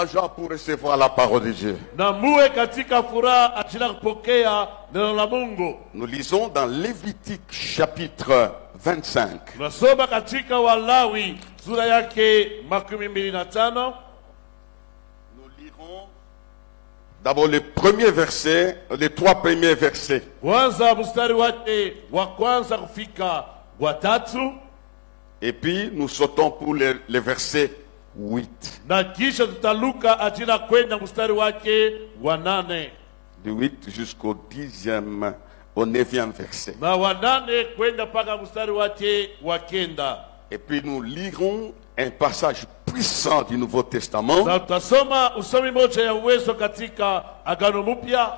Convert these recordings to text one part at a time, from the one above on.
la joie pour recevoir la parole de Dieu. Na muwe katika furaha ajili ya kupokea neno la Mungu. Nous lisons dans Lévitique chapitre 25. Tunasoma katika Walawi sura yake 25. Nous lirons d'abord le premier verset, les trois premiers versets. Kwanza mstari wake wa kwanza kufika wa tatu. Et puis nous sautons pour les versets 8. Na kisha tutaluka ajili ya kwenda mstari wake wa 8. Du 8 jusqu'au 10e, au 9e verset. Na wa 8 kwenda paka mstari wake wa 9. Et puis nous lirons un passage puissant du Nouveau Testament Na tutasoma usomi moja ya uwezo katika Agano Mpya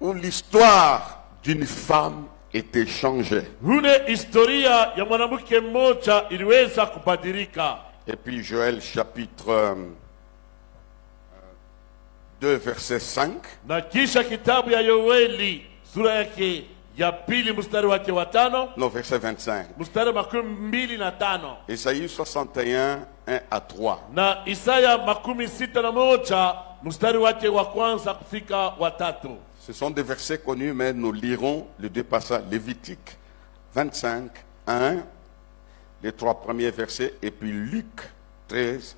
où l'histoire d'une femme était changée. hune historia ya mwanamke mmoja iliweza kubadilika. Et puis Joël chapitre 2 verset 5. Na kisha kitabu ya Yoeli sura yake ya pili mstari wake wa 5, Non, verset 25. mstari wa 25. Isaïe 61, 1 à 3. Na Isaya 61 mstari wake wa kwanza kufika wa 3. Ce sont des versets connus, mais nous lirons les deux passages. Lévitique 25, 1, les trois premiers versets, et puis Luc 13,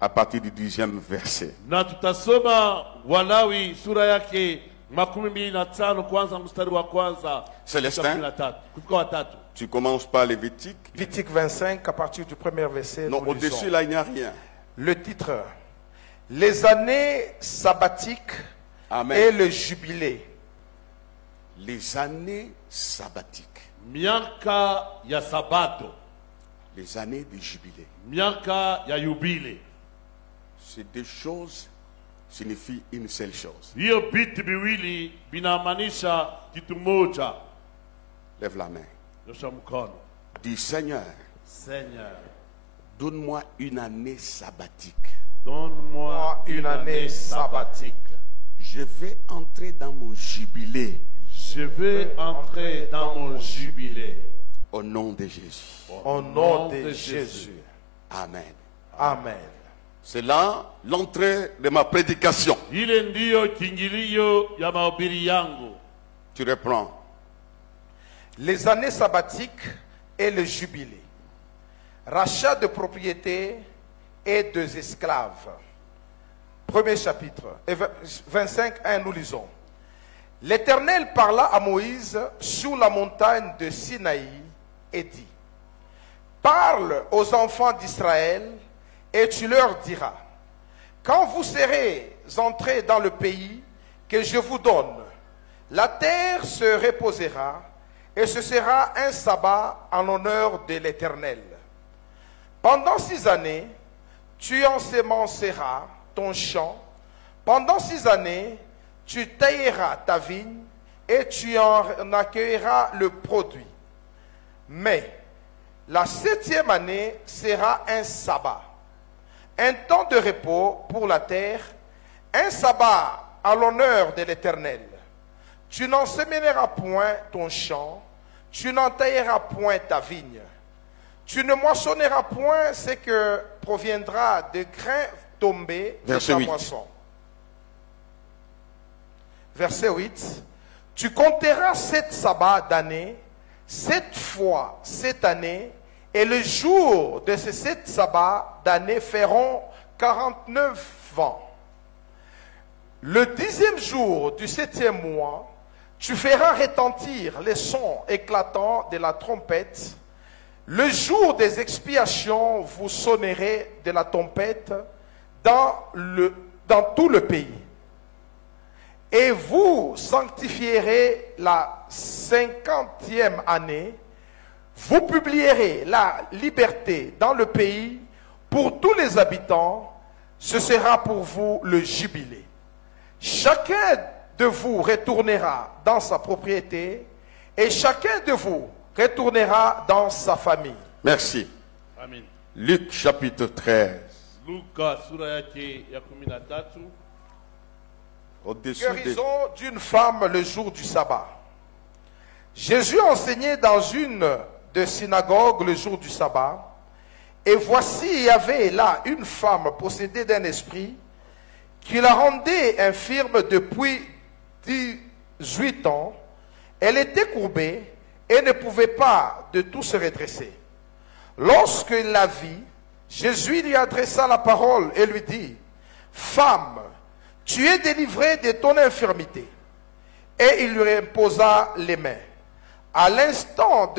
à partir du 10e verset. Na tutasoma Walawi sura yake 25 kwanza mstari wa kwanza Célestin, kufika wa 3. tu commences par Lévitique. Lévitique 25, à partir du premier verset. Non, nous au-dessus, lisons. là, il n'y a rien. Le titre, les années sabbatiques Amen. et le jubilé. Les années sabbatiques, Miaka ya sabato, les années de jubilé. miaka ya yubile. Ces deux choses signifient une seule chose. Hiyo vitu viwili vinamaanisha kitu moja. Lève la main. Nyosha mkono. Dis Seigneur, Seigneur, donne-moi une année sabbatique. donne-moi Une année sabbatique. Je vais entrer dans mon jubilé Je vais entrer dans mon jubilé. au nom de Jésus. Au nom de Jésus. Amen. Amen. C'est là l'entrée de ma prédication. Ile ndiyo kiingilio ya mahubiri yangu. Tu reprends. Les années sabbatiques et le jubilé. Rachat de propriétés et des esclaves. Premier chapitre, 25, 1, nous lisons. L'Éternel parla à Moïse sur la montagne de Sinaï et dit, parle aux enfants d'Israël et tu leur diras, quand vous serez entrés dans le pays que je vous donne, la terre se reposera et ce sera un sabbat en honneur de l'Éternel. Pendant 6 années, tu ensemenceras ton champ. Pendant 6 années, tu tailleras ta vigne et tu en accueilleras le produit. Mais la 7e année sera un sabbat, un temps de repos pour la terre, un sabbat à l'honneur de l'Éternel. Tu n'ensemeneras point ton champ, tu n'entailleras point ta vigne. Tu ne moissonneras point ce que proviendra des grains tombés de Verset ta 8. moisson. Verset 8. Tu compteras 7 sabbats d'année, 7 fois 7 années, et le jour de ces 7 sabbats d'année feront 49 ans. Le 10e jour du 7e mois, tu feras retentir les sons éclatants de la trompette. Le jour des expiations, vous sonnerez de la trompette dans tout le pays. Et vous sanctifierez la 50e année. Vous publierez la liberté dans le pays pour tous les habitants. Ce sera pour vous le jubilé. Chacun de vous retournera dans sa propriété et chacun de vous retournera dans sa famille. Merci. Amen. Luc chapitre 13. Luka sura yake ya 13. Au-dessus des... Guérison d'une femme le jour du sabbat. Jésus enseignait dans une des synagogues le jour du sabbat. Et voici, il y avait là une femme possédée d'un esprit qui la rendait infirme depuis 18 ans. Elle était courbée et ne pouvait pas de tout se redresser. Lorsqu'il la vit, Jésus lui adressa la parole et lui dit, « Femme, tu es délivrée de ton infirmité. » Et il lui imposa les mains. À l'instant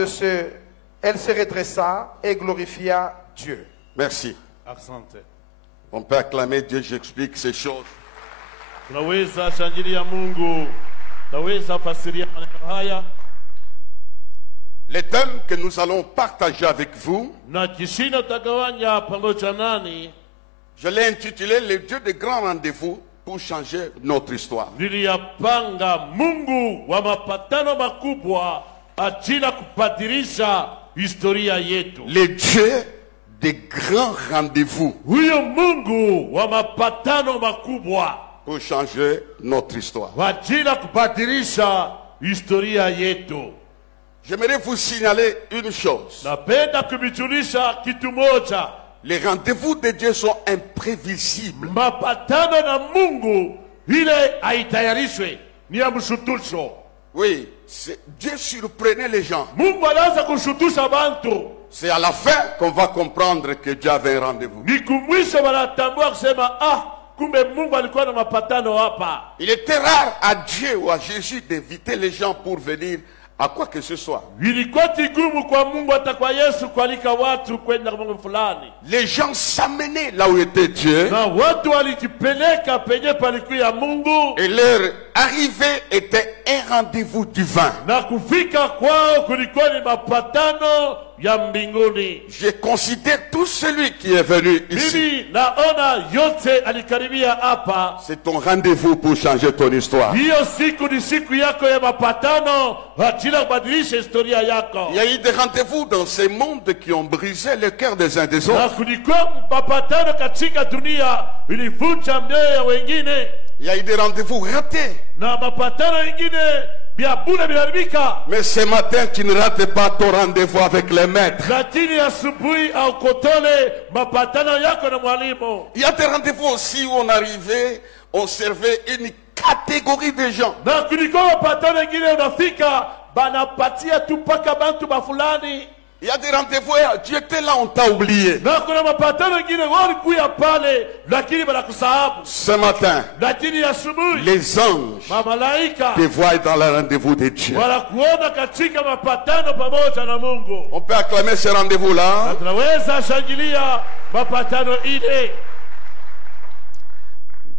elle se redressa et glorifia Dieu. Merci. Asante. On peut acclamer Dieu, j'explique ces choses. Tunaweza shangilia Mungu. Tunaweza fasiria maneno haya. Les thèmes que nous allons partager avec vous, Na kishina tagawanya pamoja nani. je l'ai intitulé « Le Dieu de grands rendez-vous pour changer notre histoire ». Niliyapanga Mungu wa mapatano makubwa ajili kubadilisha historia yetu. Le Dieu des grands rendez-vous Huyo Mungu wa mapatano makubwa pour changer notre histoire. ajili kubadilisha historia yetu. J'aimerais vous signaler une chose. Napenda kumijulisha kitu moja. Les rendez-vous de Dieu sont imprévisibles. Mapatano na Mungu ile haitayarishwe, ni ya mshutusho. Oui, Dieu surprenait les gens. Mungu anaanza kushutusha bantu. C'est à la fin qu'on va comprendre que Dieu avait un rendez-vous. Ni kumwisho wanatambua kusema kumbe Mungu alikuwa na mapatano hapa. Il était rare à Dieu ou à Jésus d'inviter les gens pour venir à quoi que ce soit. Ilikuwa kigumu kwa Mungu hata kwa Yesu kualika watu kwenda mambo fulani. Les gens s'amenaient là où était Dieu. Na watu walijipeleka penye palikuwa Mungu. Et leur arrivée était un rendez-vous divin. Na kufika kwao kulikuwa ni mapatano ya mbinguni. Je considère tout celui qui est venu ici. Mimi naona yote alikaribia hapa. C'est ton rendez-vous pour changer ton histoire. Hiyo siku ni siku yako ya mapatano ajili kubadilisha historia yako. Il y a eu des rendez-vous dans ces mondes qui ont brisé le cœur des uns des Na autres. kulikuwa mapatano katika dunia ilivunja mioyo ya wengine. Il y a eu des rendez-vous ratés. Na mapatano mengine vya bure vinaharibika. Mais ce matin, tu ne rates pas ton rendez-vous avec les maîtres. Lakini asubuhi au kotole mapatano yako na mwalimu. Il y a des rendez-vous aussi où on arrivait, on servait une catégorie de gens. Na kulikuwa mapatano mengine unafika banapatia tu paka bantu bafulani. Il y a des rendez-vous, tu étais là, on t'a oublié. Na kuna mapatano mengine walikuwa pale lakini banakusahabu. Ce matin, Lakini asubuhi les anges mamalaika te voient dans le rendez-vous de Dieu. wanakuona katika mapatano pamoja na Mungu. On peut acclamer ce rendez-vous-là. Na tunaweza shangilia mapatano ile.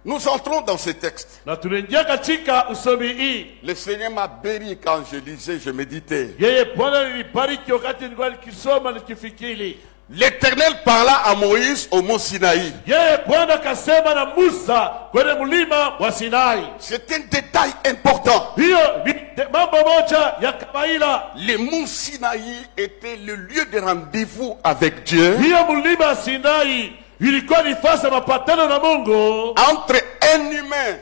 Nous entrons dans ce texte. Na tunaingia katika usomi hii. Le Seigneur m'a béni quand je lisais, je méditais. Yeye Bwana nilibariki wakati nilikuwa nikisoma nikifikiri. L'Éternel parla à Moïse au mont Sinaï. Yeye Bwana kasema na Musa kwenye mlima wa Sinai. C'est un détail important. Hiyo ni mambo moja ya kawaida. Le mont Sinaï était le lieu de rendez-vous avec Dieu. Hiyo mlima wa Sinai ilikuwa ni fasi ya mapatano na Mungu Entre un humain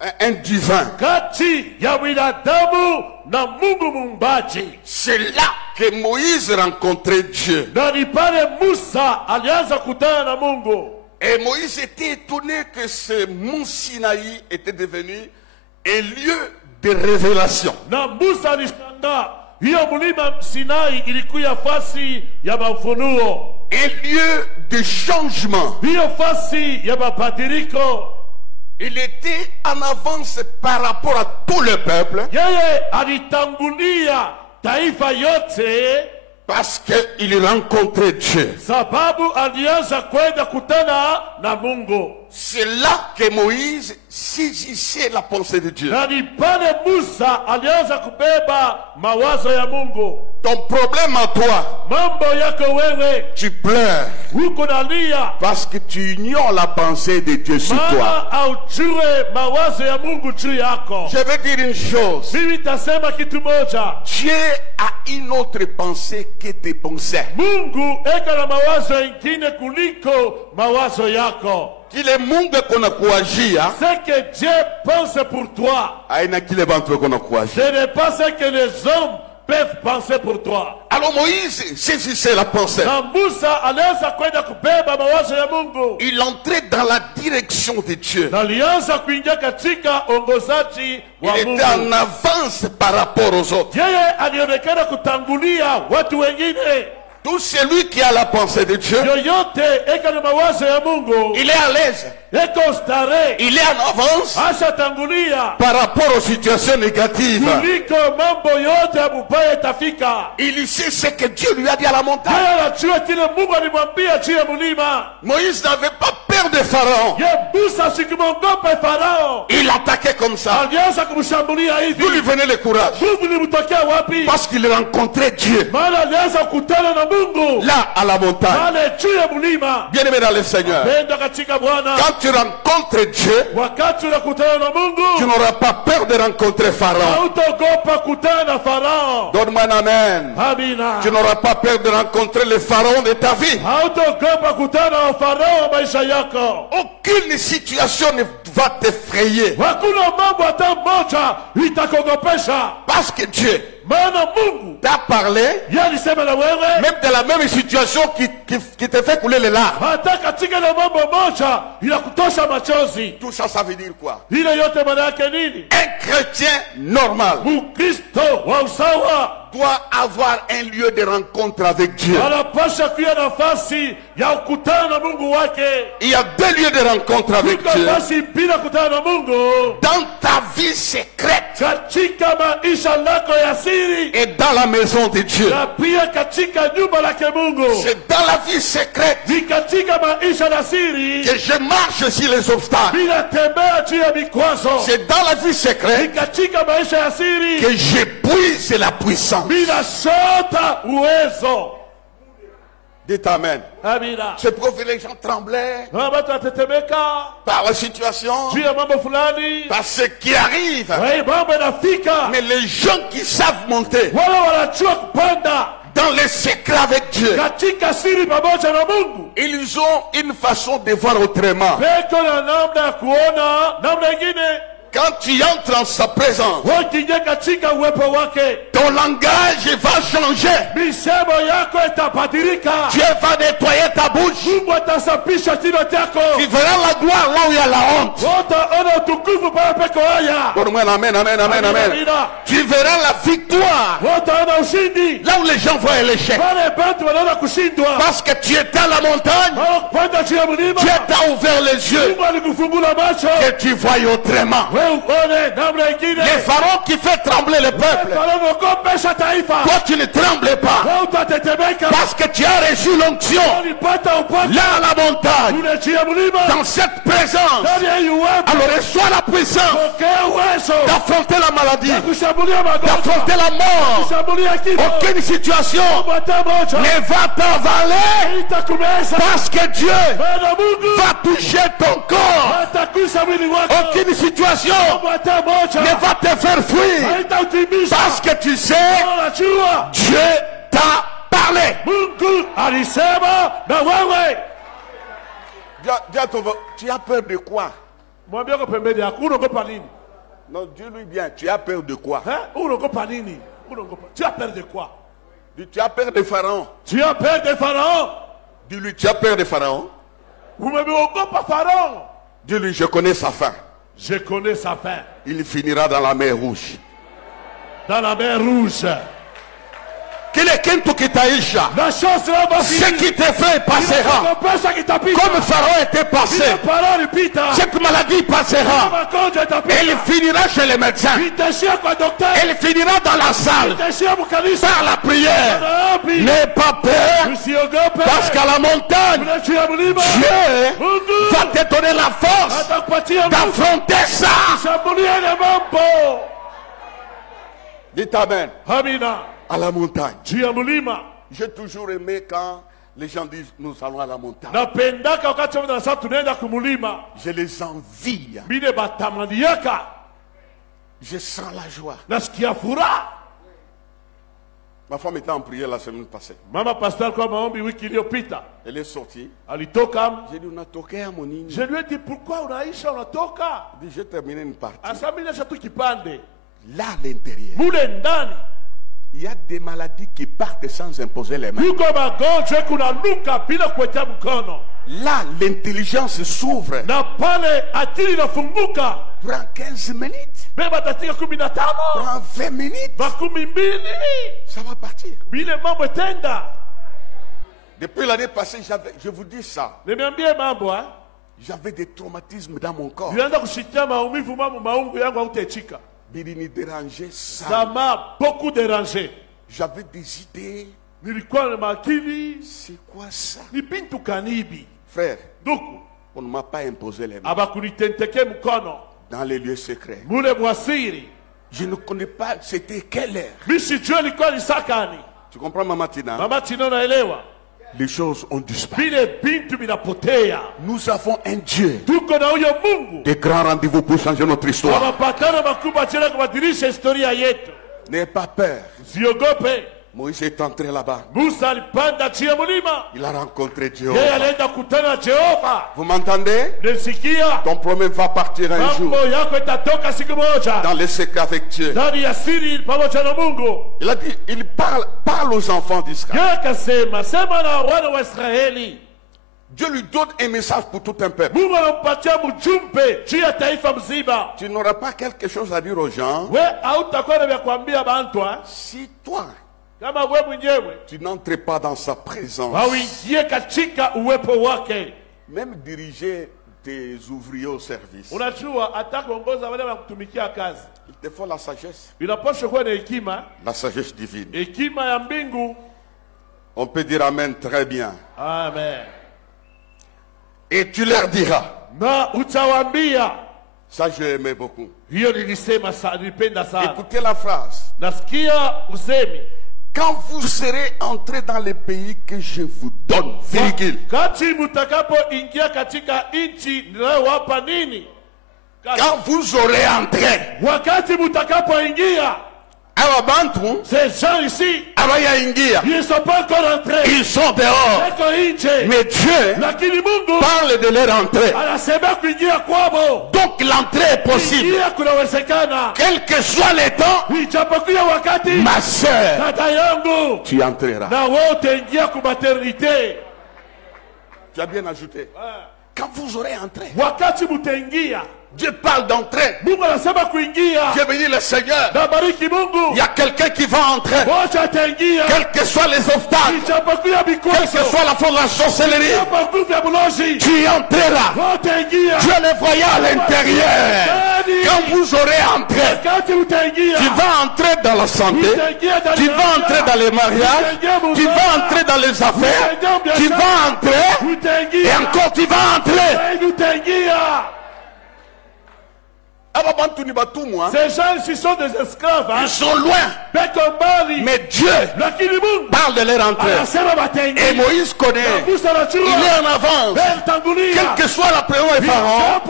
et un divin. kati ya binadamu na Mungu muumbaji. C'est là que Moïse rencontrait Dieu. Na ni pale Musa alianza kutana na Mungu. Et Moïse était étonné que ce mont Sinaï était devenu un lieu de révélation. Na Musa alishangaa hiyo mlima Sinai ilikuwa fasi ya mafunuo. Un lieu de changement. Hiyo fasi ya mabadiliko. Il était en avance par rapport à tout le peuple. Yeye alitangulia taifa yote Parce qu'il rencontrait Dieu. sababu alianza kwenda kutana na Mungu. C'est là que Moïse saisissait la pensée de Dieu. Na ni pale Musa alianza kubeba mawazo ya Mungu. Ton problème à toi, Mambo yako wewe tu pleures huko nalia parce que tu ignores la pensée de Dieu sur toi. maana aujue mawazo ya Mungu juu yako. Je veux dire une chose. Mimi tasema kitu moja. Dieu a une autre pensée que tes pensées. Mungu eka na mawazo mengine kuliko mawazo yako. Kile Mungu kunakuajia Ce que Dieu pense pour toi, aina kile bantu kunakuajia. ce n'est pas ce que les hommes peuvent penser pour toi. Alors Moïse saisissait la pensée. Na Musa alianza kwenda kubeba mawazo ya Mungu. Il entrait dans la direction de Dieu. Na alianza kuingia katika ongozaji Il wa était Mungu. en avance par rapport aux autres. Yeye alionekana kutangulia watu wengine. Tout celui qui a la pensée de Dieu, Yoyote eka na mawazo ya Mungu. il est à l'aise. Eko stare. Il est en avance Asha tangulia. par rapport aux situations négatives. Kuliko mambo yote ya mubaya itafika. Il sait ce que Dieu lui a dit à la montagne. Yeye anajua kile Mungu alimwambia juu ya mlima. Moïse n'avait pas peur de Pharaon. Ye Musa sikimwogope Farao. Il attaquait comme ça. Alianza kumshambulia hivi. D'où lui venait le courage? Mungu limtokea wapi? Parce qu'il rencontrait Dieu. Maana alianza kukutana na Mungu. Là, à la montagne. Pale juu ya mlima. Bien-aimé dans le Seigneur. Penda katika Bwana. Quand tu rencontres Dieu, Wakati unakutana na tu Mungu. n'auras pas peur de rencontrer Pharaon. Hautaogopa kutana na Farao. Donne-moi un amen. Amina. Tu n'auras pas peur de rencontrer le Pharaon de ta vie. Hautaogopa kutana na Farao wa maisha yako. Aucune situation ne va t'effrayer. Hakuna mambo hata moja itakogopesha. Parce que Dieu Maana Mungu t'a parlé, yeye alisema na wewe. même de la même situation qui te fait couler les larmes. Hata katika na mambo moja inakutosha machozi. Tout ça, ça veut dire quoi? Ile yote maana yake nini? Un chrétien normal Mkristo wa usawa doit avoir un lieu de rencontre avec Dieu. anapasha kuwa nafasi ya kukutana na Mungu wake. Il y a deux lieux de rencontre avec Kuko Dieu. nafasi bila kukutana na Mungu. Dans ta vie secrète Katika maisha lako ya siri et dans la maison de Dieu. na pia katika nyumba lake Mungu. C'est dans la vie secrète Ni katika maisha la siri que je marche sur les obstacles. bila tembea juu ya mikwazo. C'est dans la vie Ni secrète katika maisha ya siri que j'épuise la puissance. bila shota uwezo. Dites Amen. Amina. Ce prophète, les gens tremblaient Watu watetemeka par la situation, juu ya mambo fulani. par ce qui arrive. Wai mambo yanafika. Mais les gens qui savent monter Wala wanajua kupanda dans les secrets avec Dieu, katika siri pamoja na Mungu. ils ont une façon de voir autrement. Peko na namna ya kuona namna ingine. Quand tu entres en sa présence, Wakiingia katika uwepo wake, ton langage va changer. misemo yako itabadilika. Dieu va nettoyer ta bouche. Mungu atasafisha kinywa chako. Tu verras la gloire là où il y a la honte. Utaona utukufu pale peko haya. Donne-moi l'amen, amen, amen, amen. Amina. Tu verras la victoire Utaona ushindi. là où les gens voient l'échec. Pale batu wanaona kushindwa. Parce que tu étais à la montagne, Mara kupanda juu ya mlima. Dieu t'a ouvert les yeux, Mungu alikufungula macho. que tu vois autrement. Wewe uone namna ingine. Les pharaons qui fait trembler le peuple, Farao kuogopesha taifa. toi tu ne trembles pas. Wewe utatetemeka. Parce que tu as reçu l'onction Ulipata upako. là à la montagne, Ule juu ya mlima. dans cette présence. Ndani ya uwepo. Alors reçois la puissance Pokea uwezo. d'affronter la maladie, Kushambulia magonjwa. d'affronter la mort. Kushambulia kifo. Aucune situation Hata moja. ne va t'avaler Itakumeza. parce que Dieu Bwana Mungu. va toucher ton corps. Atakusa mwili wako. Aucune situation Hata moja. ne va te faire fuir Haitautimisha. parce que tu sais, Unajua. Dieu t'a parlé. Mungu alisema na wewe. Dis à ton voisin, tu as peur de quoi? Mwambie uko pembeni yako. Unaogopa nini? Non, dis-lui bien, tu as peur de quoi? Unaogopa nini? Unaogopa. Tu as peur de quoi? Dis, tu as peur de Pharaon. Tu as peur de Pharaon? Dis-lui, tu as peur de Pharaon. Umeogopa Pharaon? Dis-lui, je connais sa fin. Je connais sa fin. Il finira dans la mer Rouge. Dans la mer Rouge. Qu'il est Kento Kitaïcha. La chance là va Ce qui te fait passera. Comme Pharaon était passé. Cette maladie passera. Elle finira chez les médecins. Elle finira dans la salle. Par la prière. N'aie pas peur. Parce qu'à la montagne, Dieu va te donner la force d'affronter ça. Dites Amen. Amina. À la montagne. Mulima. J'ai toujours aimé quand les gens disent nous allons à la montagne. Napendaka wakati wanasema tunaenda kumulima. Je les envie. Mine batamaniaka. Je sens la joie. Nasikia furaha. Ma femme était en prière la semaine passée. Mama pastor kwa maombi wiki iliyopita. Elle est sortie. Alitoka. J'ai dit unatokea monini. Je lui ai dit pourquoi unaisha unatoka? Dit j'ai terminé une partie. Asami na shatu kipande. Là à l'intérieur. Mule ndani. Il y a des maladies qui partent sans imposer les mains. Kuko magonjwa kunaluka bila kuwekea mkono. Là, l'intelligence s'ouvre. Na pale akili inafunguka. Prends 15 minutes. Beba dakika 15. Prends 20 minutes. Makumi mbili. Ça va partir. Bile mambo etenda. Depuis l'année passée, je vous dis ça. Nimeambia mambo J'avais des traumatismes dans mon corps. Nilianza kushikia maumivu maungu yangu hautachika. Bilini dérangeait ça. Ça m'a beaucoup dérangé. J'avais des idées. Nilikuwa na makili. C'est quoi ça? Ni bintu kanibi. Frère, Duku. on ne m'a pas imposé les mains. Abakunitenteke mkono. Dans les lieux secrets. Mule mwasiri. Je ne connais pas c'était quelle heure. Mishi jua ilikuwa ni sakani. Tu comprends, Mama Tina? Mama Tina naelewa. Les choses ont disparu. Bile bintu binapotea. Nous avons un Dieu. Tuko na huyo Mungu. Des grands rendez-vous pour changer notre histoire. Mapatano makubwa tena kubadilisha historia yetu. N'aie pas peur. Usiogope. Moïse est entré là-bas. Musa alipanda chini ya mulima. Il a rencontré Yeye Jéhovah. alienda kukutana na Jehova. Vous m'entendez? Nisikia. Ton problème va partir un jour. Mambo yako itatoka siku moja. Dans les secrets avec Dieu. Ndani ya siri pamoja na Mungu. Il a dit, il parle aux enfants d'Israël. Yeye akasema, sema na wana wa Israeli. Dieu lui donne un message pour tout un peuple. Mungu anampatia mjumbe juu ya taifa mzima. Tu n'auras pas quelque chose à dire aux gens. We hautakuwa na vya kuambia bantu Si toi, kama we mwenyewe tu n'entres pas dans sa présence. hauingie katika uwepo wake. Même diriger tes ouvriers au service. Unajua hata kuongoza wale wanakutumikia kazi. Il te faut la sagesse. Inapaswa kuwa na hekima. La sagesse divine. Hekima ya mbingu. On peut dire amen très bien. Amen. Et tu leur diras. Na utawaambia. Ça, je aimais beaucoup. Hiyo nilisema sana, nilipenda sana. Écoutez la phrase. Nasikia usemi. Quand vous serez entrés dans les pays que je vous donne, virgule. Kati mutakapo ingia katika nchi ninayowapa nini? Quand vous aurez entré. Wakati mutakapo ingia. Awa bantu. Ces gens ici. Awaya ingia. Ils ne sont pas encore entrés. Ils sont dehors. Wako nje. Mais Dieu Lakini Mungu parle de leur entrée. anasema kuingia kwao. Donc l'entrée est possible. Kuingia kunawezekana. Quel que soit le temps. Ijapokuwa wakati. Ma sœur. Dada yangu. Tu entreras. Na wote ingia ku maternité. Tu as bien ajouté. Quand vous aurez entré. Wakati mutaingia. Dieu parle d'entrée. Mungu anasema kuingia. Dieu bénit le Seigneur. Na bariki Mungu. Il y a quelqu'un qui va entrer. Moja ataingia. Quels que soient les obstacles. Ijapokuwa vikwazo. Quelle que soit la force de la sorcellerie. Ijapokuwa bulozi. Tu entreras. Wote ingia. Dieu le voyait à l'intérieur. Quand vous aurez entré. Wakati mutaingia. Tu vas entrer dans la santé. Tu vas entrer dans les mariages. Tu vas entrer dans les affaires. Tu vas entrer. Et encore tu vas entrer. Ces gens ici sont des esclaves. Ils sont loin. Mais Dieu parle de leur entrée. Et Moïse connaît. Il est en avance. Quelle que soit la présence des pharaons,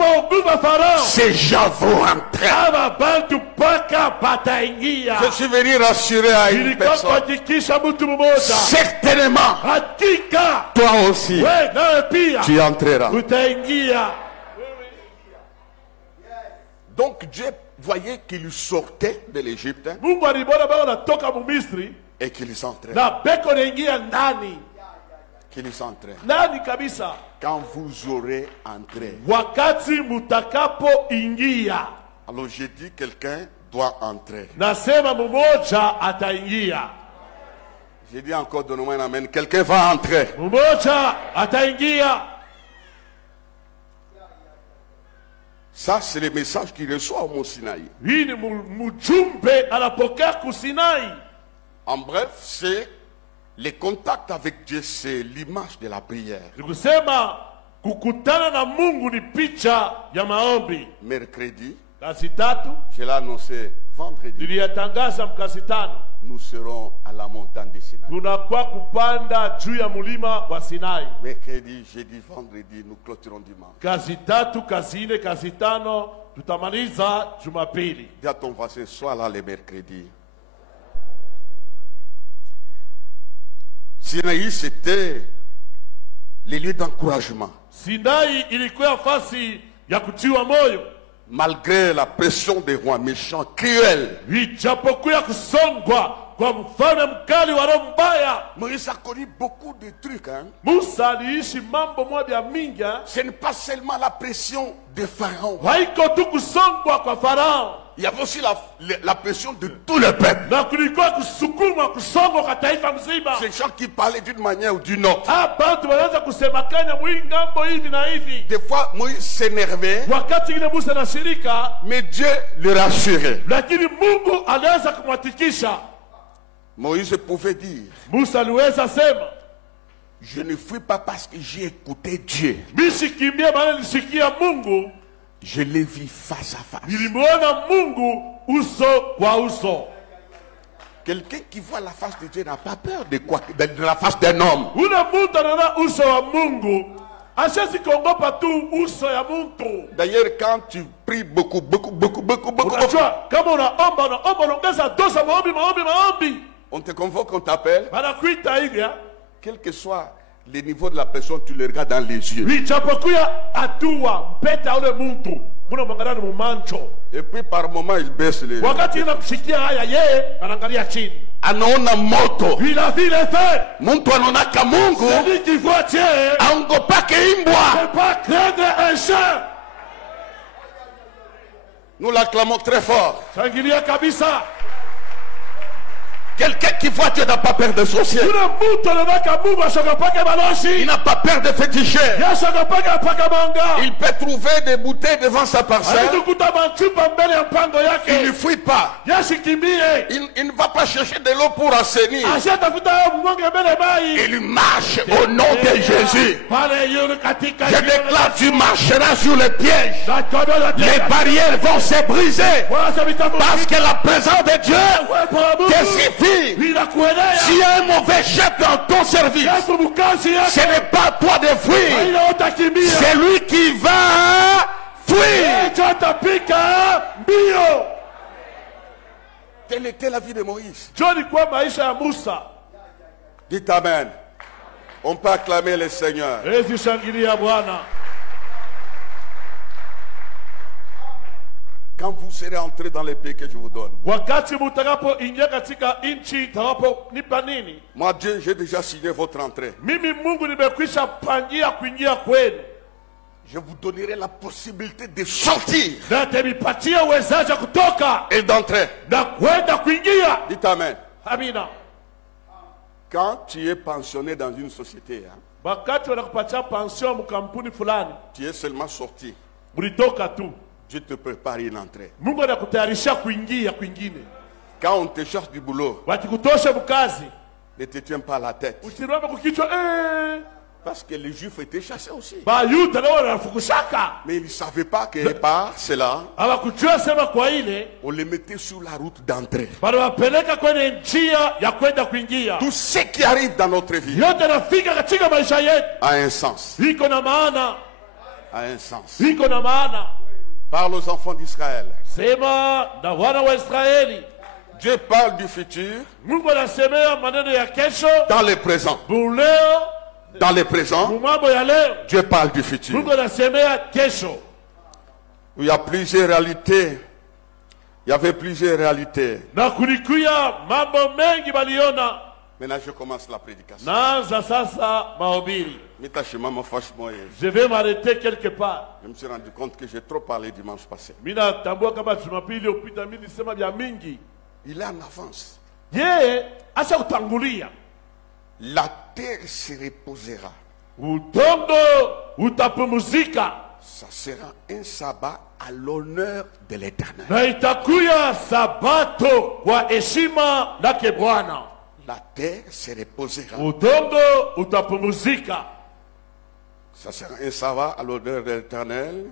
ces gens vont entrer. Je suis venu rassurer à une personne. Certainement, toi aussi, tu entreras. Donc Dieu voyait qu'ils sortaient de l'Égypte et qu'ils entraient. Qu'ils entraient. Quand vous aurez entré. Alors j'ai dit quelqu'un doit entrer. J'ai dit encore donne-moi un amen. Quelqu'un va entrer. Ça, c'est le message qu'il reçoit au Mont Sinaï. En bref, c'est les contacts avec Dieu, c'est l'image de la prière. Mercredi, je l'ai annoncé vendredi, nous serons à la montagne de Sinaï. Mercredi, jeudi, vendredi, nous clôturons dimanche. Dis à ton voisin, sois là le mercredi. Sinaï, c'était les lieux d'encouragement. Malgré la pression des rois méchants, cruels. kwa mfalme mkali wa roho mbaya. Moïse a connu beaucoup de trucs. Hein. Musa aliishi mambo moja ya mingi. Ce n'est pas seulement la pression de Pharaon. Haiko tu kusongwa kwa Farao. Il y avait aussi la pression de tout le peuple. Na kulikuwa kusukuma kusongwa kwa taifa mzima. Ces gens qui parlaient d'une manière ou d'une autre. Abantu wanaanza kusemakanya mwingambo hivi na hivi. Des fois, Moïse s'énervait. Wakati ile Musa anashirika, mais Dieu le rassurait. Lakini Mungu aliweza kumwatikisha. Moïse pouvait dire, Musa aliweza sema, je ne fuis pas parce que j'ai écouté Dieu. Misikimbia maana nilisikia Mungu. Je l'ai vu face à face. Nilimuona Mungu uso kwa uso. Quelqu'un qui voit la face de Dieu n'a pas peur de quoi, de la face d'un homme. Una mtu anaona uso wa Mungu, ashasi kuogopa tu uso ya mtu. D'ailleurs, quand tu pries beaucoup, unajua kama unaomba unaongeza dosa maombi. On te convoque, on t'appelle. Wanakuita hivi. Quel que soit le niveau de la personne, tu le regardes dans les yeux. Et puis par moment, il baisse les yeux. Anaona moto. Muntu anaonaka Mungu. Aongopake imbwa. Nous l'acclamons très fort. Quelqu'un qui voit Dieu n'a pas peur de sorcier. Il n'a pas peur de féticheur. Il peut trouver des bouteilles devant sa parcelle. Il ne fuit pas. Il ne va pas chercher de l'eau pour assainir. Il marche au nom de Jésus. Je déclare, tu marcheras sur les pièges. Les barrières vont se briser. Parce que la présence de Dieu te suffit. S'il y a un mauvais chef dans ton service, ce n'est pas toi de fuir, c'est lui qui va fuir. Telle était la vie de Moïse. Dites Amen. On peut acclamer le Seigneur. Quand vous serez entré dans les pays que je vous donne. Moi, Dieu, j'ai déjà signé votre entrée. Je vous donnerai la possibilité de sortir et d'entrer. Dites Amen. Quand tu es pensionné dans une société, tu es seulement sorti. Dieu te prépare une entrée. Quand on te cherche du boulot, ne te tiens pas la tête. Parce que les Juifs étaient chassés aussi. Mais ils ne savaient pas que par cela, on les mettait sur la route d'entrée. Tout ce qui arrive dans notre vie a un sens. A un sens. Parle aux enfants d'Israël. Dieu parle du futur dans le présent. Dans le présent, Dieu parle du futur. Il y a plusieurs réalités. Il y avait plusieurs réalités. Maintenant, je commence la prédication. Je vais m'arrêter quelque part. Je me suis rendu compte que j'ai trop parlé dimanche passé. Il est en avance. La terre se reposera. Ça sera un sabbat à l'honneur de l'Éternel. La terre se reposera. Ça sera un sabbat à l'honneur de l'Éternel.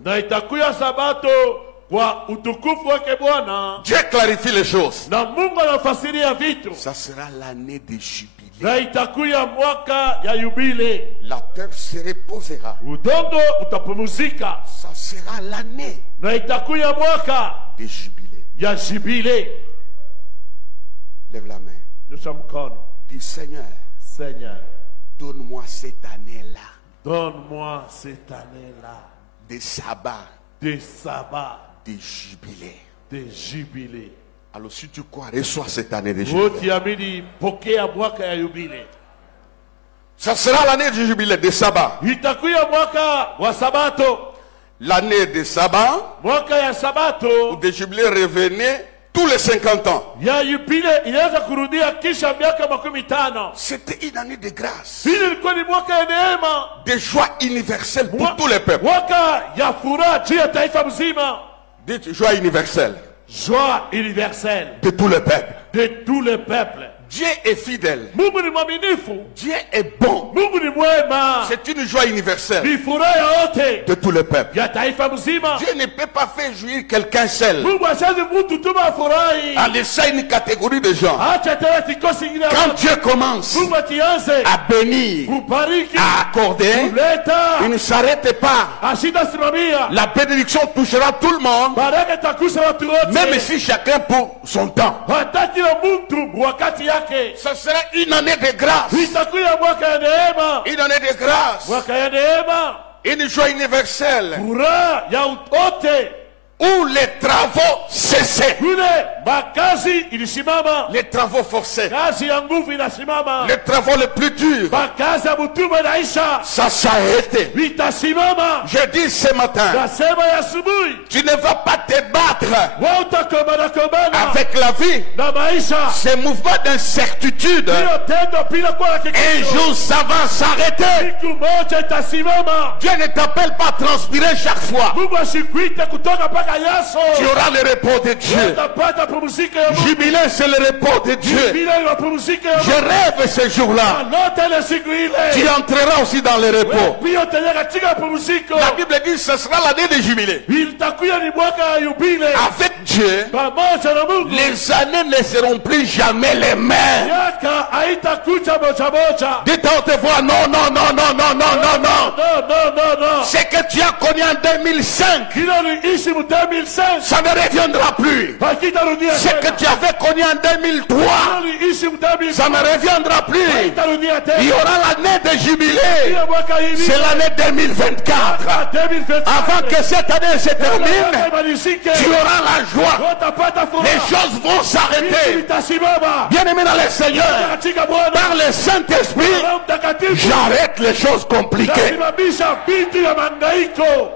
Dieu clarifie les choses. Ça sera l'année de jubilé. La terre se reposera. Ça sera l'année de jubilé. Lève la main. Dis Seigneur, donne-moi cette année-là. Donne-moi cette année-là. Des sabbats. Des sabbats. Des jubilés. Des jubilés. Alors si tu crois, reçois cette année de jubilé. ukiamini pokea mwaka ya yubile. Ça sera l'année du jubilé de sabbat. Itakuwa mwaka wa sabato. L'année de sabbat Mwaka ya ou sabato de jubilé revenait tous les 50 ans. ya yubile inaweza kurudia kisha miaka 50. C'était une année de grâce, Hili ilikuwa ni mwaka ya neema, de joie universelle pour tous les peuples. mwaka ya furaha juu ya taifa mzima. Dites joie universelle Joie universelle de tous les peuples. de tous les peuples. Dieu est fidèle. Mungu ni mwaminifu, Dieu est bon. Mungu ni mwema. C'est une joie universelle Ni furaha ya wote de tous les peuples. ya taifa mzima. Dieu ne peut pas faire jouir quelqu'un seul Mungu ashazi mtu tu afurahi. en laissant une catégorie de gens. Acha tena kikosi kingine. Quand Dieu commence Mungu akianze à bénir, kubariki, à accorder, kuleta, il ne s'arrête pas. ashida simamia. La bénédiction touchera tout le monde, Baraka itakusa watu wote. même si chacun pour son temps. Hata kila mtu wakati yake. Ce sera une année de grâce, Itakuwa mwaka ya neema. une année de grâce, Mwaka ya neema. une joie universelle Furaha ya wote. où les travaux cessaient, Kule makazi ilisimama. les travaux forcés, Kazi ya nguvu inasimama. les travaux les plus durs. Makazi ya mtume inaisha. Ça s'arrête. Itasimama. Je dis ce matin, Nasema ya asubuhi. tu ne vas pas te battre Watakomana avec la vie. na maisha. Ces mouvements d'incertitude, Hiyo tendo bila kuwa na un kikisho. jour ça va s'arrêter. Siku moja itasimama. Dieu ne t'appelle pas à transpirer chaque fois. Mungu asikuite kutoka mpaka yaso. Tu auras le repos de Dieu. Utapata pumziko ya Mungu. Jubilé, c'est le repos de Dieu. Bila ya pumziko ya Je Mungu. rêve ce jour-là. Lote ile siku Tu ile. entreras aussi dans le repos. Pia utaingia katika pumziko. La Bible dit que ce sera l'année de jubilé. Itakuwa ni mwaka ya yubile. Avec Dieu, Pamoja na Mungu. les années ne seront plus jamais les mêmes. Miaka haitakuja moja moja. Dites à haute voix, non, non, non, non, non, non, non, non. Non. Ce que tu as connu en 2005, Kila uliishi mu 2005. ça ne reviendra plus. Hakitarudia Ce que tena. tu avais connu en 2003, Kila uliishi mu 2005. ça ne reviendra plus. Haitarudia tena. Il y aura l'année de jubilé. Kila mwaka hivi. C'est l'année 2024. 2024. Avant que cette année se termine, Mwaka imalizike. tu auras la joie. Utapata furaha. Les choses vont s'arrêter. Itasimama. Bien-aimé dans le Seigneur, Katika Bwana. par le Saint-Esprit, Roho Mtakatifu. j'arrête les choses compliquées. Nasimamisha vitu ya mangaiko.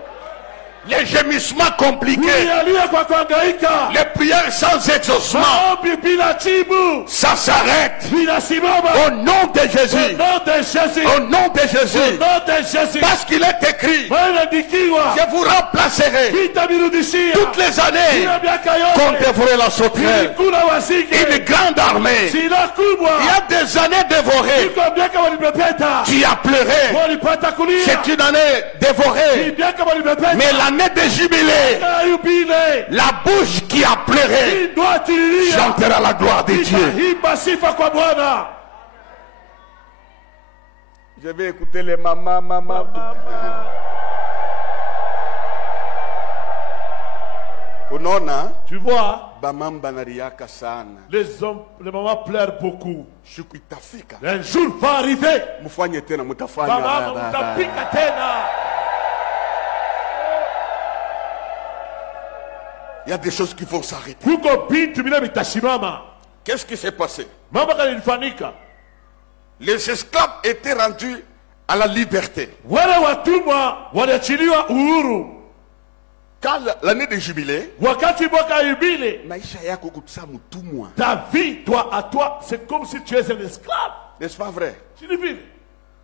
Les gémissements compliqués, Kulialia kwa kuhangaika. les prières sans exaucement, Maombi bila jibu. ça s'arrête. Vinasimama. Au nom de Au Jésus. nom de Jésus. Au nom de Au Jésus. nom de Jésus. Parce qu'il est écrit, Imeandikiwa. je vous remplacerai Vitavirudishia. toutes les années Kila miaka qu'on yote. dévorait la sauterelle. Kula wasike. Une grande armée. Silaha kubwa. Il y a des années dévorées. Iko miaka walipepeta. Tu as pleuré. Walipata kulia. C'est une année dévorée. Miaka walipepeta. Mais l'année de jubilé, Na yubile. la bouche qui a pleuré Indua tililia. chantera la gloire de Dieu. Itaimba sifa kwa Bwana. Je vais écouter les mamans, maman. Unaona Tu vois, bamama banariaka sana. les hommes, les mamans pleurent beaucoup. Siku itafika Un jour va arriver. mfanye tena, mtafanya. Mama mtapika tena. Il y a des choses qui vont s'arrêter. Kuko bintu vile vitasimama. Qu'est-ce qui s'est passé? Mambo kalifanyika. Les esclaves étaient rendus à la liberté. Wale watumwa waliachiliwa uhuru. Quand l'année de jubilé, Wakati mwaka yubile, maisha yako kutsa mtumwa. ta vie, toi à toi, c'est comme si tu es un esclave. N'est-ce pas vrai? Si ni vile.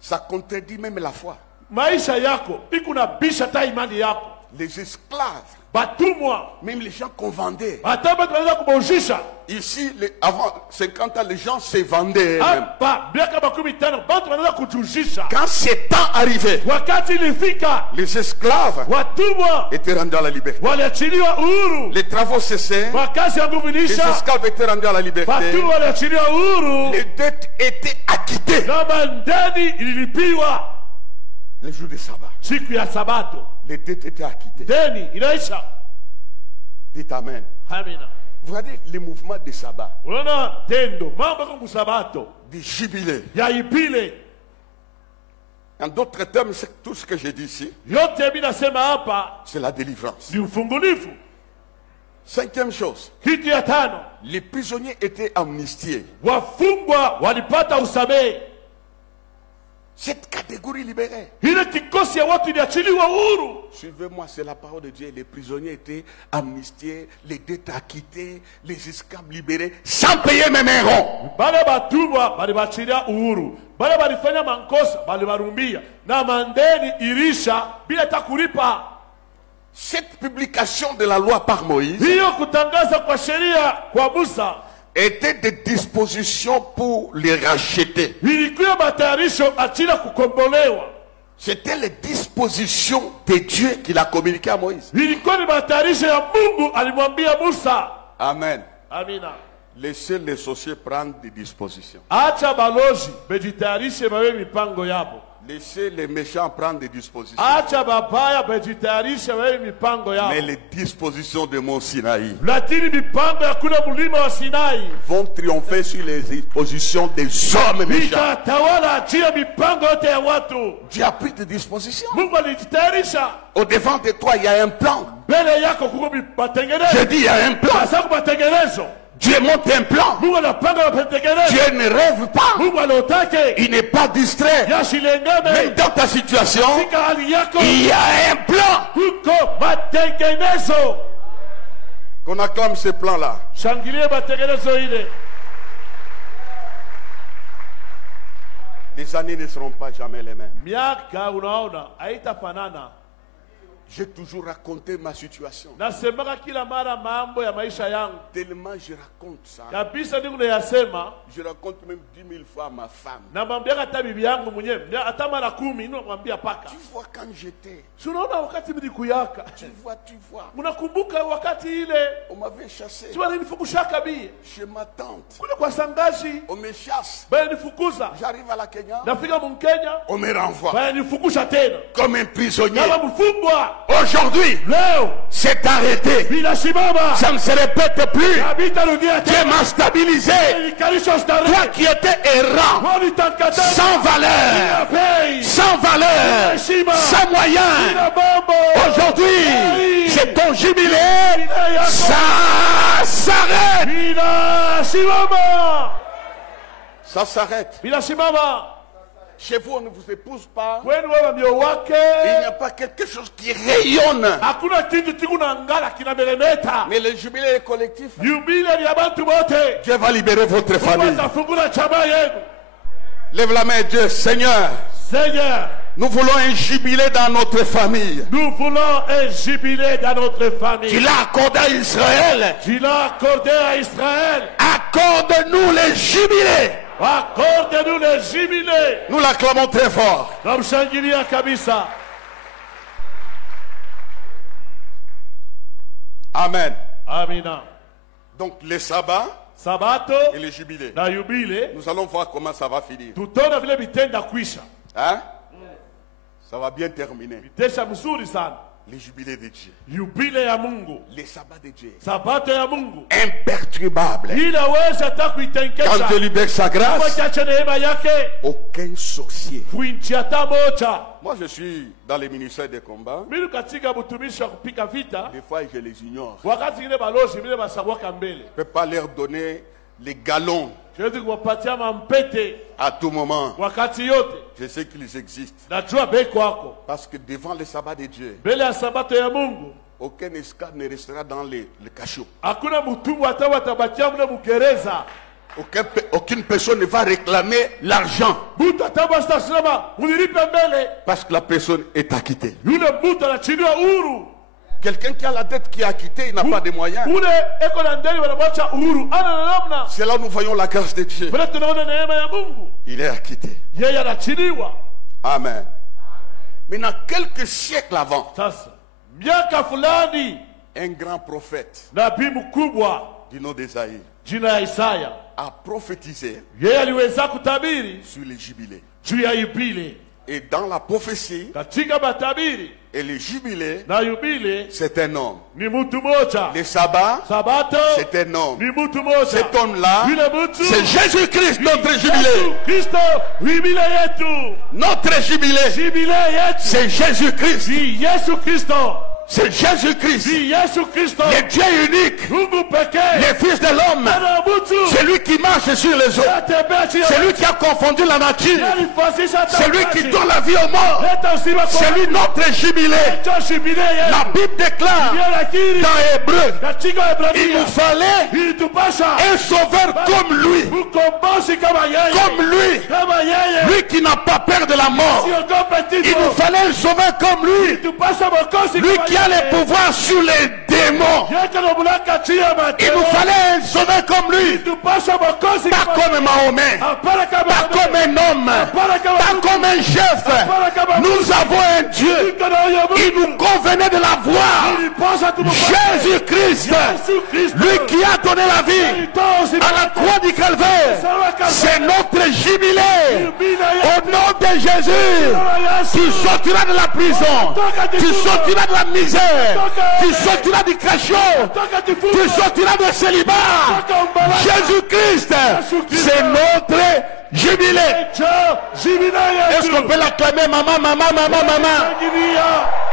Ça contredit même la foi. Maisha yako iko na bisha ta imani yako. Les esclaves, Batumwa même les gens qu'on vendait. hata batu wanaweza kubojisha. Ici, avant 50 ans, les gens se vendaient eux-mêmes. Hapa miaka 15 batu wanaweza kujujisha. Quand ce temps arrivait, Wakati ilifika, les esclaves watumwa étaient rendus à la liberté. waliachiliwa uhuru. Les travaux cessaient. Wakazi ya nguvu Les ilisha. esclaves étaient rendus à la liberté. Watumwa waliachiliwa uhuru. Les dettes étaient acquittées. Na mandeni ililipiwa Les jours de sabbat. siku ya Sabato. Les dettes étaient acquittées. Deni inaisha. Dites Amen. Amina. Vous regardez les mouvements de sabbat, Unaona tendo mambo kama Sabato du jubilé. ya ibile En d'autres termes, c'est tout ce que j'ai dit ici, yote mimi nasema hapa c'est la délivrance. ni ufungulifu. Cinquième chose, Kitu ya tano, les prisonniers étaient amnistiés. wafungwa walipata usamehe. Cette catégorie libérée. Ile kikosi ya watu iliachiliwa uhuru. Suivez-moi, c'est la parole de Dieu. Les prisonniers étaient amnistiés, les dettes acquittées, les esclaves libérés, sans payer même un rond. Bale batumwa balibachilia uhuru. Bale balifanya mankosa balibarumbia. Na mandeni irisha bila hata kulipa. Cette publication de la loi par Moïse Hiyo kutangaza kwa sheria kwa Musa était des dispositions pour les racheter. ilikuwa matayarisho achila kukombolewa. C'était les dispositions de Dieu qu'il a communiquées à Moïse. Ilikuwa ni matayarisho ya Mungu alimwambia Musa. Amen. Amina. Laissez les sorciers prendre des dispositions. Acha balozi bejitayarishe bawe mipango yabo. Laissez les méchants prendre des dispositions. Acha babaya bejitayarishe bawe mipango yabo. Mais les dispositions de Mont Sinaï Lakini mipango ya kule mlima wa Sinai vont triompher sur les dispositions des hommes méchants. itatawala achia mipango yote ya watu. Dieu a pris des dispositions. Mungu alijitayarisha. Au devant de toi, il y a un plan. Mbele yako kuko matengenezo. Je dis, il y a un plan. Sasa matengenezo. Dieu monte un plan. Mungu anapanga matengenezo. Dieu ne rêve pas. Mungu alotake. Il n'est pas distrait. Yashilengame. Même dans ta situation, Sika hali yako. il y a un plan. Kuko matengenezo. Qu'on acclame ce plan-là. Shangilie matengenezo ile. Les années ne seront pas jamais les mêmes. Miaka unaona haitafanana. J'ai toujours raconté ma situation. Nasemaka kila mara mambo ya maisha yangu. Tellement je raconte ça. Kabisa ndio nayasema. Je raconte même 10 000 fois à ma femme. Namwambia hata bibi yangu mwenyewe. Hata mara 10 namwambia paka. Tu vois quand j'étais. Si unaona wakati nilikuyaka. Tu vois. Unakumbuka wakati ile On m'avait chassé. si walinifukushaka bie. Chez ma tante. Kule kwa sangaji. On me chasse. Baya nifukuza. J'arrive à la Kenya. Nafika Mkenya. On me renvoie. Baya nifukusha tena. Comme un prisonnier. Kama mfungwa. Aujourd'hui, Leo c'est arrêté. bila simama. Ça ne se répète plus. Habitarudia Dieu tena. m'a stabilisé. Ikalisha starehe. Toi qui étais errant, Walitakata. sans valeur, Pay. sans valeur, sans moyen. Bila mambo. Aujourd'hui, c'est ton jubilé. Ça s'arrête. Bila simama. Ça s'arrête. Bila simama. Chez vous, on ne vous épouse pas. Kwenu wewe ndio wake. Il n'y a pas quelque chose qui rayonne. Hakuna kitu kikuna ngala kinameremeta. Mais le jubilé est collectif. Yubile ni abantu wote. Dieu va libérer votre famille. Atafungula chama yenu. Lève la main, Dieu. Seigneur, Seigneur, nous voulons un jubilé dans notre famille. nous voulons un jubilé dans notre famille. Tu l'as accordé à Israël. Tu l'as accordé à Israël. Accorde-nous les jubilés. Accorde-nous le jubilé. Nous l'acclamons très fort. Namshangilia kabisa. Amen. Amina. Donc les sabbats Sabato et les jubilés. na yubile. Nous allons voir comment ça va finir. Tutaona vile vitenda kwisha. Hein? Ça va bien terminer. Vitesha mzuri sana. Les jubilés de Dieu. Yubile ya Mungu. Les sabbats de Dieu. Sabato ya Mungu. Imperturbable. Inaweza hata Quand kuitenkesha. Dieu libère sa grâce, Wachache neema yake. aucun sorcier. Fuinchi hata moja. Moi, je suis dans les ministères des combats. Mimi katika butumishi wa kupika vita. Des fois, je les ignore. Wakati ingine balozi vile basabwaka mbele. Je ne peux pas leur donner les galons Siwezi kuwapatia mampete à tout moment. wakati yote. Je sais qu'ils existent. Najua beko wako. Parce que devant le sabbat de Dieu, Mbele ya sabato ya Mungu. aucun esclave ne restera dans le cachot. Hakuna mtumwa hata watabakia mle mgereza. Aucune personne ne va réclamer l'argent. Mtu hata basitasema unilipe mbele. Parce que la personne est acquittée. Yule mtu anachiliwa huru. Quelqu'un qui a la dette qui est acquittée, il n'a pas de moyens. Ule eko na ndeni wanamwacha huru. Ana na namna. C'est là où nous voyons la grâce de Dieu. Mbele tunaona neema ya Mungu. Il est acquitté. Yeye anachiliwa. Amen. Maintenant, quelques siècles avant, Sasa miaka fulani un grand prophète nabii mkubwa du nom d'Ésaïe jina ya Isaya a prophétisé yeye aliweza kutabiri sur les jubilés. juu ya yubile. Et dans la prophétie, Katika matabiri et les jubilés, na yubile c'est un homme. ni mtu moja. Les sabbats, Sabato c'est un homme. ni mtu moja. Cet homme-là, Yule mtu c'est Jésus-Christ, notre jubilé. Yesu Kristo yubile yetu. Notre jubilé, Jubile yetu c'est Jésus-Christ. ni Yesu Kristo. c'est Jésus-Christ, ni Yesu Kristo, le Dieu unique, Mungu pekee, le Fils de l'homme, Mwana wa mtu, celui qui marche sur les eaux, anatembea chini ya celui qui a confondu la nature, alifasisha hata celui maji. qui donne la vie aux morts, Leta uzima kwa celui notre jubilé. Cho jubilé Yesu. La Bible déclare Biblia inakiri dans Hébreu, katika il Waebrania, nous fallait ilitupasha un sauveur comme lui, mkombozi kama yeye, comme lui, kama yeye, lui qui n'a pas peur de la mort. siogope Il kifo. nous fallait un sauveur comme lui, Ilitupasha mwokozi lui kama qui a yeye. le pouvoir sur les démons. Yeye ndo mulaka chini ya Il matendo. nous fallait un sauveur comme lui, Ilitupasha mwokozi pas kama comme Mahomet, hapana kama pas comme un homme, hapana kama pas comme un chef. Nous avons un Dieu. Iko na huyo Mungu. Il nous convenait de l'avoir. Ilipasha tumfuate Jésus-Christ, Yesu Kristo. lui qui a donné la vie Ilitoa uzima à la croix du Calvaire, c'est notre jubilé. Au nom de Jésus, tu sortiras de la prison, tu sortiras de la misère, tu sortiras du cachot, tu sortiras de célibat. Jésus-Christ, c'est notre jubilé. Est-ce qu'on peut l'acclamer, maman, maman, maman, maman?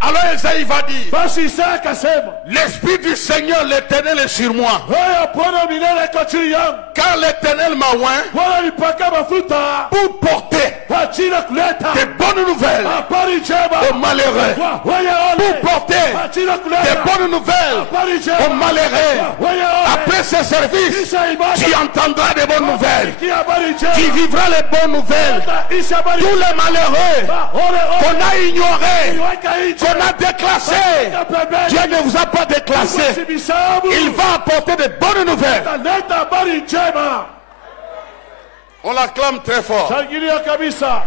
Alors Esaïe va dire, Basi Isaya akasema, l'Esprit du Seigneur l'Éternel est sur moi, haya Bwana milele iko juu yangu, car l'Éternel m'a oint Bwana nipaka mafuta pour porter kwa ajili ya kuleta des bonnes nouvelles habari njema aux malheureux, kwa wenye ole, pour porter kwa ajili ya des kuleta bonnes nouvelles habari aux njema malheureux. kwa wenye ole. Après ce service, Kisha ibada tu entendras des bonnes nouvelles, sikia habari njema, tu vivras les bonnes nouvelles. isha habari Tous les malheureux ole qu'on ole a ignorés, iweka nje qu'on a déclassés, Dieu ne vous a pas déclassé. Il va apporter de bonnes nouvelles. leta habari njema. On l'acclame très fort. Shangilia kabisa.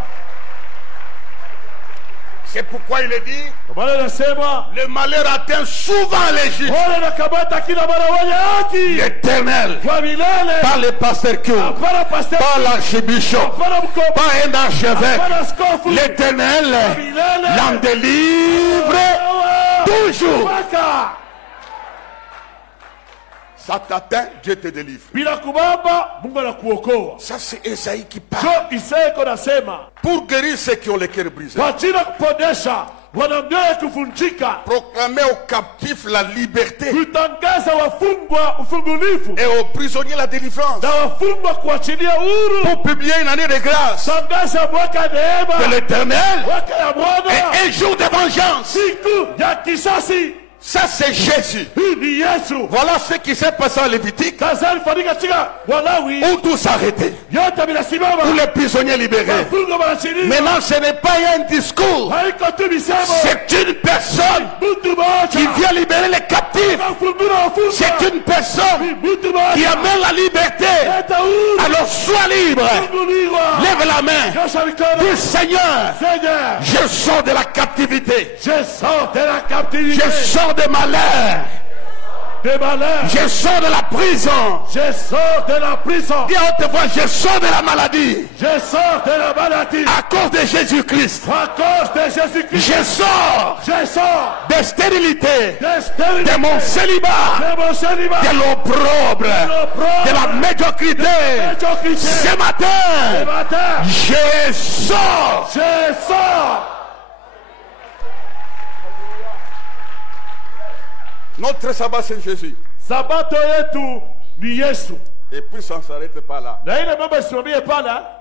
C'est pourquoi il est dit, Kwa maana nasema le malheur atteint souvent les justes. ole nakamata kila mara wenye haki L'Éternel, kwa milele, par le pasteur Q, hapana pastor, par l'archbishop, hapana mkombozi, par un archevêque, hapana askofu, l'Éternel milele l'en délivre toujours. mpaka Ça t'atteint, Dieu te délivre. bila kubamba Mungu anakuokoa. Ça c'est Esaïe qui parle. Jo Isaya iko nasema Pour guérir ceux qui ont le cœur brisé. kwa ajili ya kuponyesha wanamioyo kuvunjika, Proclamer aux captifs la liberté kutangaza wafungwa ufungulivu et aux prisonniers la délivrance. na wafungwa kuachilia huru, Pour publier une année de grâce tangaza mwaka de neema, l'Éternel mwaka ya Bwana, et un jour de vengeance. siku ya kisasi. Ça c'est Jésus. Hii ni Yesu. Voilà ce qui s'est passé en Lévitique Kaza ilifanyika katika Walawi, où tout s'arrêtait. yote vinasimama, Où les prisonniers libérés. wafungwa wanachiliwa. Maintenant ce n'est pas un discours. Haiko tu misemo, C'est une personne mtu qui mmoja vient libérer les captifs. anafungura wafungwa, C'est une personne mtu qui mmoja amène la liberté. leta huru, Alors sois libre. funguliwa. Lève la main. Nyosha mikono. Dis Seigneur, Seigneur, je sors de la captivité. je sors de la captivité, Je sors de malheur. de malheur, Je sors de la prison. je sors de la prison, Dis à haute voix, je sors de la maladie. je sors de la maladie, À cause de Jésus-Christ. à cause de Jésus-Christ, Je sors je sors de stérilité. de stérilité, De mon célibat. de mon célibat, De l'opprobre. De la médiocrité. médiocrité. Ce Ce matin, matin, je sors. je sors. Notre sabbat, c'est Jésus. Sabato yetu ni Yesu, Et puis ça ne s'arrête pas là. na ile mambo isimamie pala,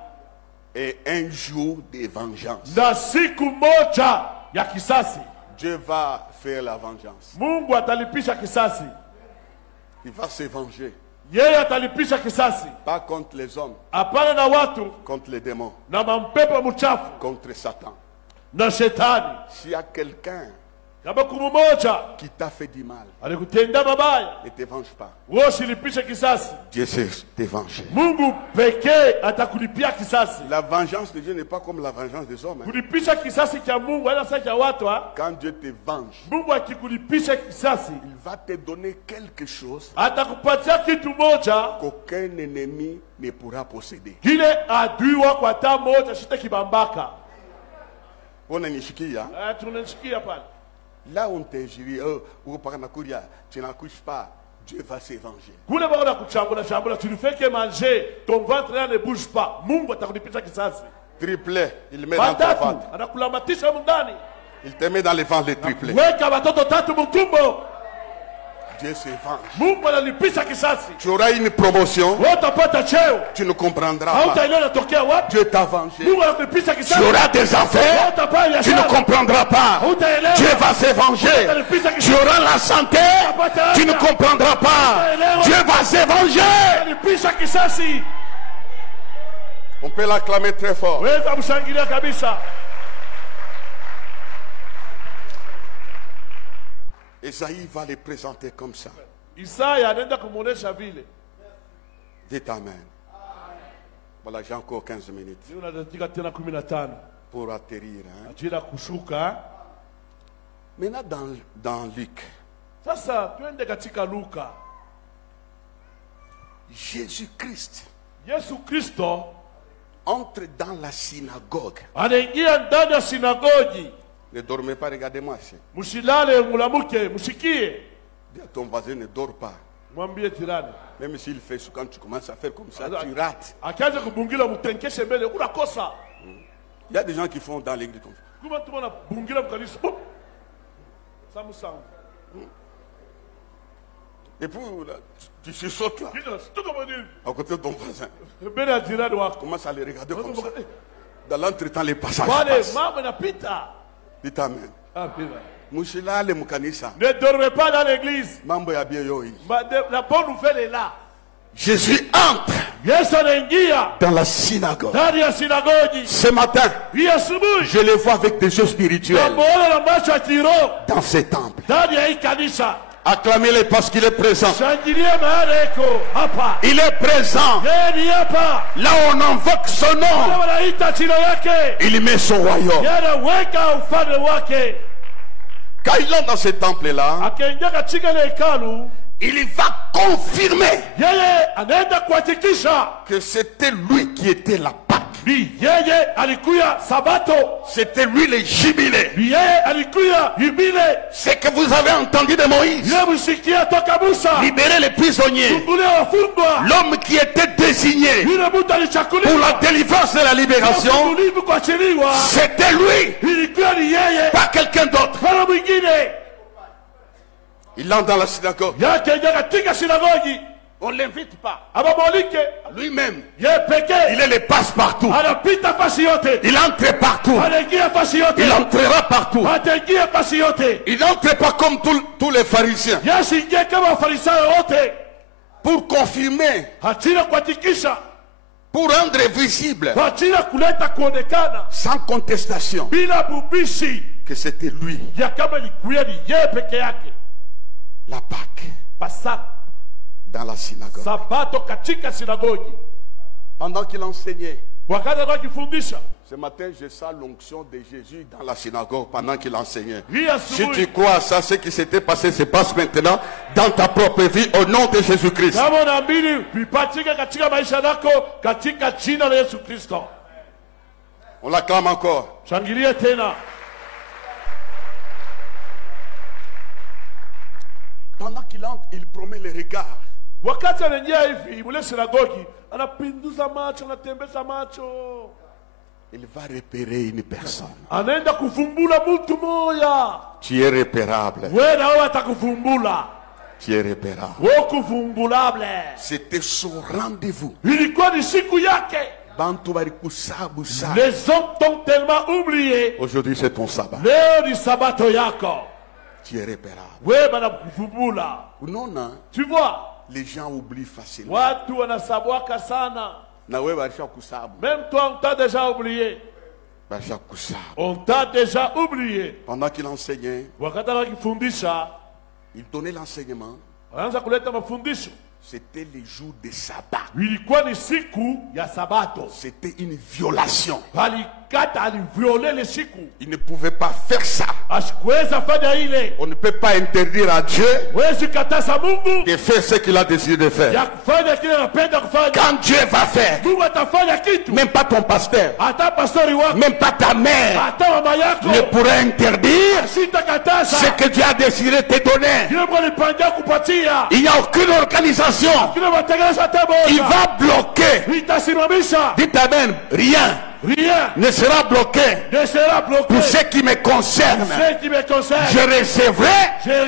Et un jour de vengeance. na siku moja ya kisasi. Dieu va faire la vengeance. Mungu atalipisha kisasi, Il va se venger. yeye atalipisha kisasi, Pas contre les hommes, hapana na watu contre les démons, na mampepo mchafu contre Satan. na shetani. S'il y a quelqu'un Kama kumoja qui t'a fait du mal, alikutenda mabaya, ne te venge pas. wewe usilipishe kisasi. Dieu sait te venger. Mungu pekee atakulipia kisasi. La vengeance de Dieu n'est pas comme la vengeance des hommes. Kulipisha kisasi cha Mungu haina sawa cha watu. Quand Dieu te venge, Mungu akikulipisha kisasi, il va te donner quelque chose atakupatia kitu moja qu'aucun ennemi ne pourra posséder. kile adui wako hata moja shita kibambaka. Unanishikia? Tunashikia pale. Là où on t'injurie, tu n'accouches pas, Dieu va se venger. Kule bako na kuchambula chambula, tu ne fais que manger, ton ventre là ne bouge pas. Mungu atakulipisha kisasi. Triplet, il met dans ton watatu ventre. anakulamatisha humu ndani, Il te met dans les ventres les triplets. weka watoto tatu mtumbo. Dieu se venge. Mungu analipisha kisasi. Tu auras une promotion, Wewe utapata cheo, tu ne comprendras pas. hautaelewa inatokea wapi. Dieu t'a vengé. Mungu anakulipisha kisasi. Tu auras des Wewe affaires, utapata tu ne biashara, comprendras pas. hautaelewa. Dieu va se venger. Analipisha Tu kisasi. auras la santé, tu ne comprendras pas. Dieu va se venger. Analipisha kisasi. On peut l'acclamer très fort. Weza mshangilia kabisa. Esaïe va les présenter comme ça. Isaya anaenda kumuonesha vile. Dites Amen. Voilà, j'ai encore 15 minutes Ni unatakika tena 15 pour atterrir. Hein. ajira kushuka. Maintenant, dans Luc, Sasa twende katika Luka. Jésus-Christ Yesu Kristo entre dans la synagogue. anaingia ndani ya sinagogi. Ne dormez pas, regardez-moi ici. Mshilale, mulamuke, mshikie. Dis à ton voisin, ne dors pas. Mwambie jirani. Même s'il fait ça, quand tu commences à faire comme ça, tu rates. Akianza kubungila mtenkeshe mbele, unakosa. Il y a des gens qui font dans l'église comme ça. Kuma mtu anabungila mkanisa. Samusangu. Et puis, là, tu sautes là, Kisha stuka mwini. à côté de ton voisin. Mbele ya jirani wako. Commence à les regarder comme ça. Dans l'entretemps, les passages Wale passent. mambo inapita. Dites Amen. Amina. Mushilale mukanisa. Ne dormez pas dans l'église. Mambo ya bien yoi. La bonne nouvelle est là. Jésus entre Yesu anaingia dans la synagogue. ndani ya sinagogi. Ce matin, Hii asubuhi je les vois avec des yeux spirituels namuona na macho ya kiroho dans ces temples. ndani ya hii kanisa. Acclamez-les parce qu'il est présent. Shangilie mahali iko hapa. Il est présent. Yeye ni hapa. Là où on invoque son Wale nom, wanaita jina yake. il met son royaume. Yeye anaweka ufalme wake. Quand il entre dans ce temple-là, Akaingia katika ile hekalu, il va confirmer yeye anaenda kuhakikisha que c'était lui qui était la Pâque. ni yeye alikuya Sabato, C'était lui le jubilé. ni yeye alikuya Yubile. C'est que vous avez entendu de Moïse. Yeye msikia toka Musa, Libérer les prisonniers. fungulia wafungwa. L'homme qui était désigné Yule mtu pour la alichakuliwa délivrance et la libération, ulivu kuachiliwa, c'était lui, ilikuwa ni yeye, pas quelqu'un d'autre. wala mwingine. Il entre dans la synagogue. Yake ingia katika sinagogi, On ne l'invite pas. abamwalike Lui-même, yeye pekee, il est le passe-partout. anapita fasi yote, Il entre partout. anaingia fasi yote, Il entrera partout. ataingia fasi yote. Il n'entre pas comme tous les pharisiens. Yesu ingia kama wafarisayo wote, Pour confirmer, hachina kuhakikisha, pour rendre visible, hachina kuleta kuonekana sans contestation, bila bubishi que c'était lui, ya kama ilikuwa ni yeye peke yake. la Pâque, Pasaka, dans la synagogue. Sabato katika sinagogi, Pendant qu'il enseignait, wakati alikuwa akifundisha. ce matin, je sens l'onction de Jésus dans la synagogue pendant qu'il enseignait. Hii Si asubuhi tu crois à ça, ce qui s'était passé se passe maintenant dans ta propre vie au nom de Jésus-Christ. kama unaamini vipatike katika maisha yako katika jina la Yesu Kristo. On l'acclame encore. Shangilie tena. Pendant qu'il entre, il promet le regard. Wakati anaingia hivi mule sinagogi, anapinduza macho, anatembeza macho, Il va repérer une personne. anaenda kuvumbula mtu moya. Tu es repérable. Wewe na wewe atakuvumbula. Tu es repérable. Wewe kuvumbulable. C'était son rendez-vous. Ilikuwa ni siku yake. Bantu bari kusabu sa. Les hommes t'ont tellement oublié. Aujourd'hui, c'est ton sabbat. Leo ni sabato yako. Tu es repérable. Wewe banakuvumbula. Non, non. Tu vois? Les gens oublient facilement. Watu wanasabwaka sana. Na wewe barisha kusabu. Même toi, on t'a déjà oublié. Barisha kusabu. On t'a déjà oublié. Pendant qu'il enseignait, Wakati akifundisha, il donnait l'enseignement. anaanza kuleta mafundisho. C'était les jours de sabbat. Ilikuwa ni siku ya Sabato. C'était une violation. Alikata, aliviole le siku. Il ne pouvait pas faire ça. Asikuweza fanya ile. On ne peut pas interdire à Dieu Wezi kataza Mungu de faire ce qu'il a décidé de faire. ya kufanya kile anapenda kufanya. Quand Dieu va faire, Mungu atafanya kitu. même pas ton pasteur, Hata pastori wako, même pas ta mère hata mama yako ne pourra interdire ce sitakataza. que Dieu a décidé de te donner. Kile Mungu alipangia kupatia. Il n'y a aucune organisation Kile watengeneza qui tebo. va bloquer. Itasimamisha. Dites Amen. Rien. rien ne sera bloqué. ne sera bloqué. Pour ce qui me concerne, Ce qui me concerne, je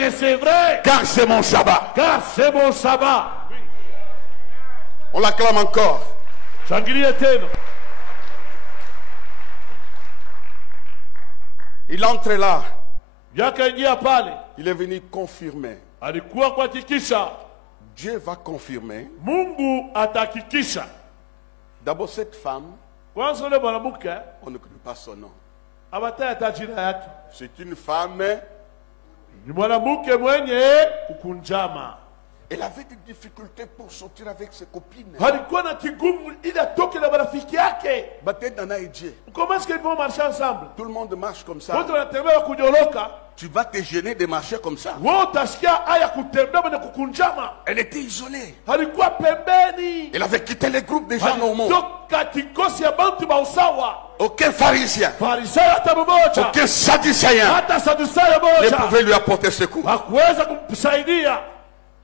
recevrai, car c'est mon sabbat. car c'est mon sabbat. On l'acclame encore. Shangilia tena. Il entre là. Yakaingia pale. Il est venu confirmer. Alikuwa kuhakikisha. Dieu va confirmer. Mungu atahakikisha. D'abord cette femme, Kwanza yule mwanamke, on ne connaît pas son nom. abatayata jina yake. C'est une femme. Ni mwanamke mwenye kukunjama. Elle avait des difficultés pour sortir avec ses copines. Alikuwa na kigumu ili atoke na marafiki yake. Comment est-ce qu'ils vont marcher ensemble? Tout le monde marche comme ça. Wote wanatembea kunyoroka. Tu vas te gêner de marcher comme ça. Wewe utasikia haya kutembea na kukunjama. Elle était isolée. Alikuwa pembeni. Elle avait quitté les groupes des gens normaux. Toka kikosi ya bantu ba usawa. Aucun pharisien, Farisayo hata mmoja. aucun sadducéen Hata sadusayo ne moja. pouvait lui apporter secours. Hakuweza kumsaidia.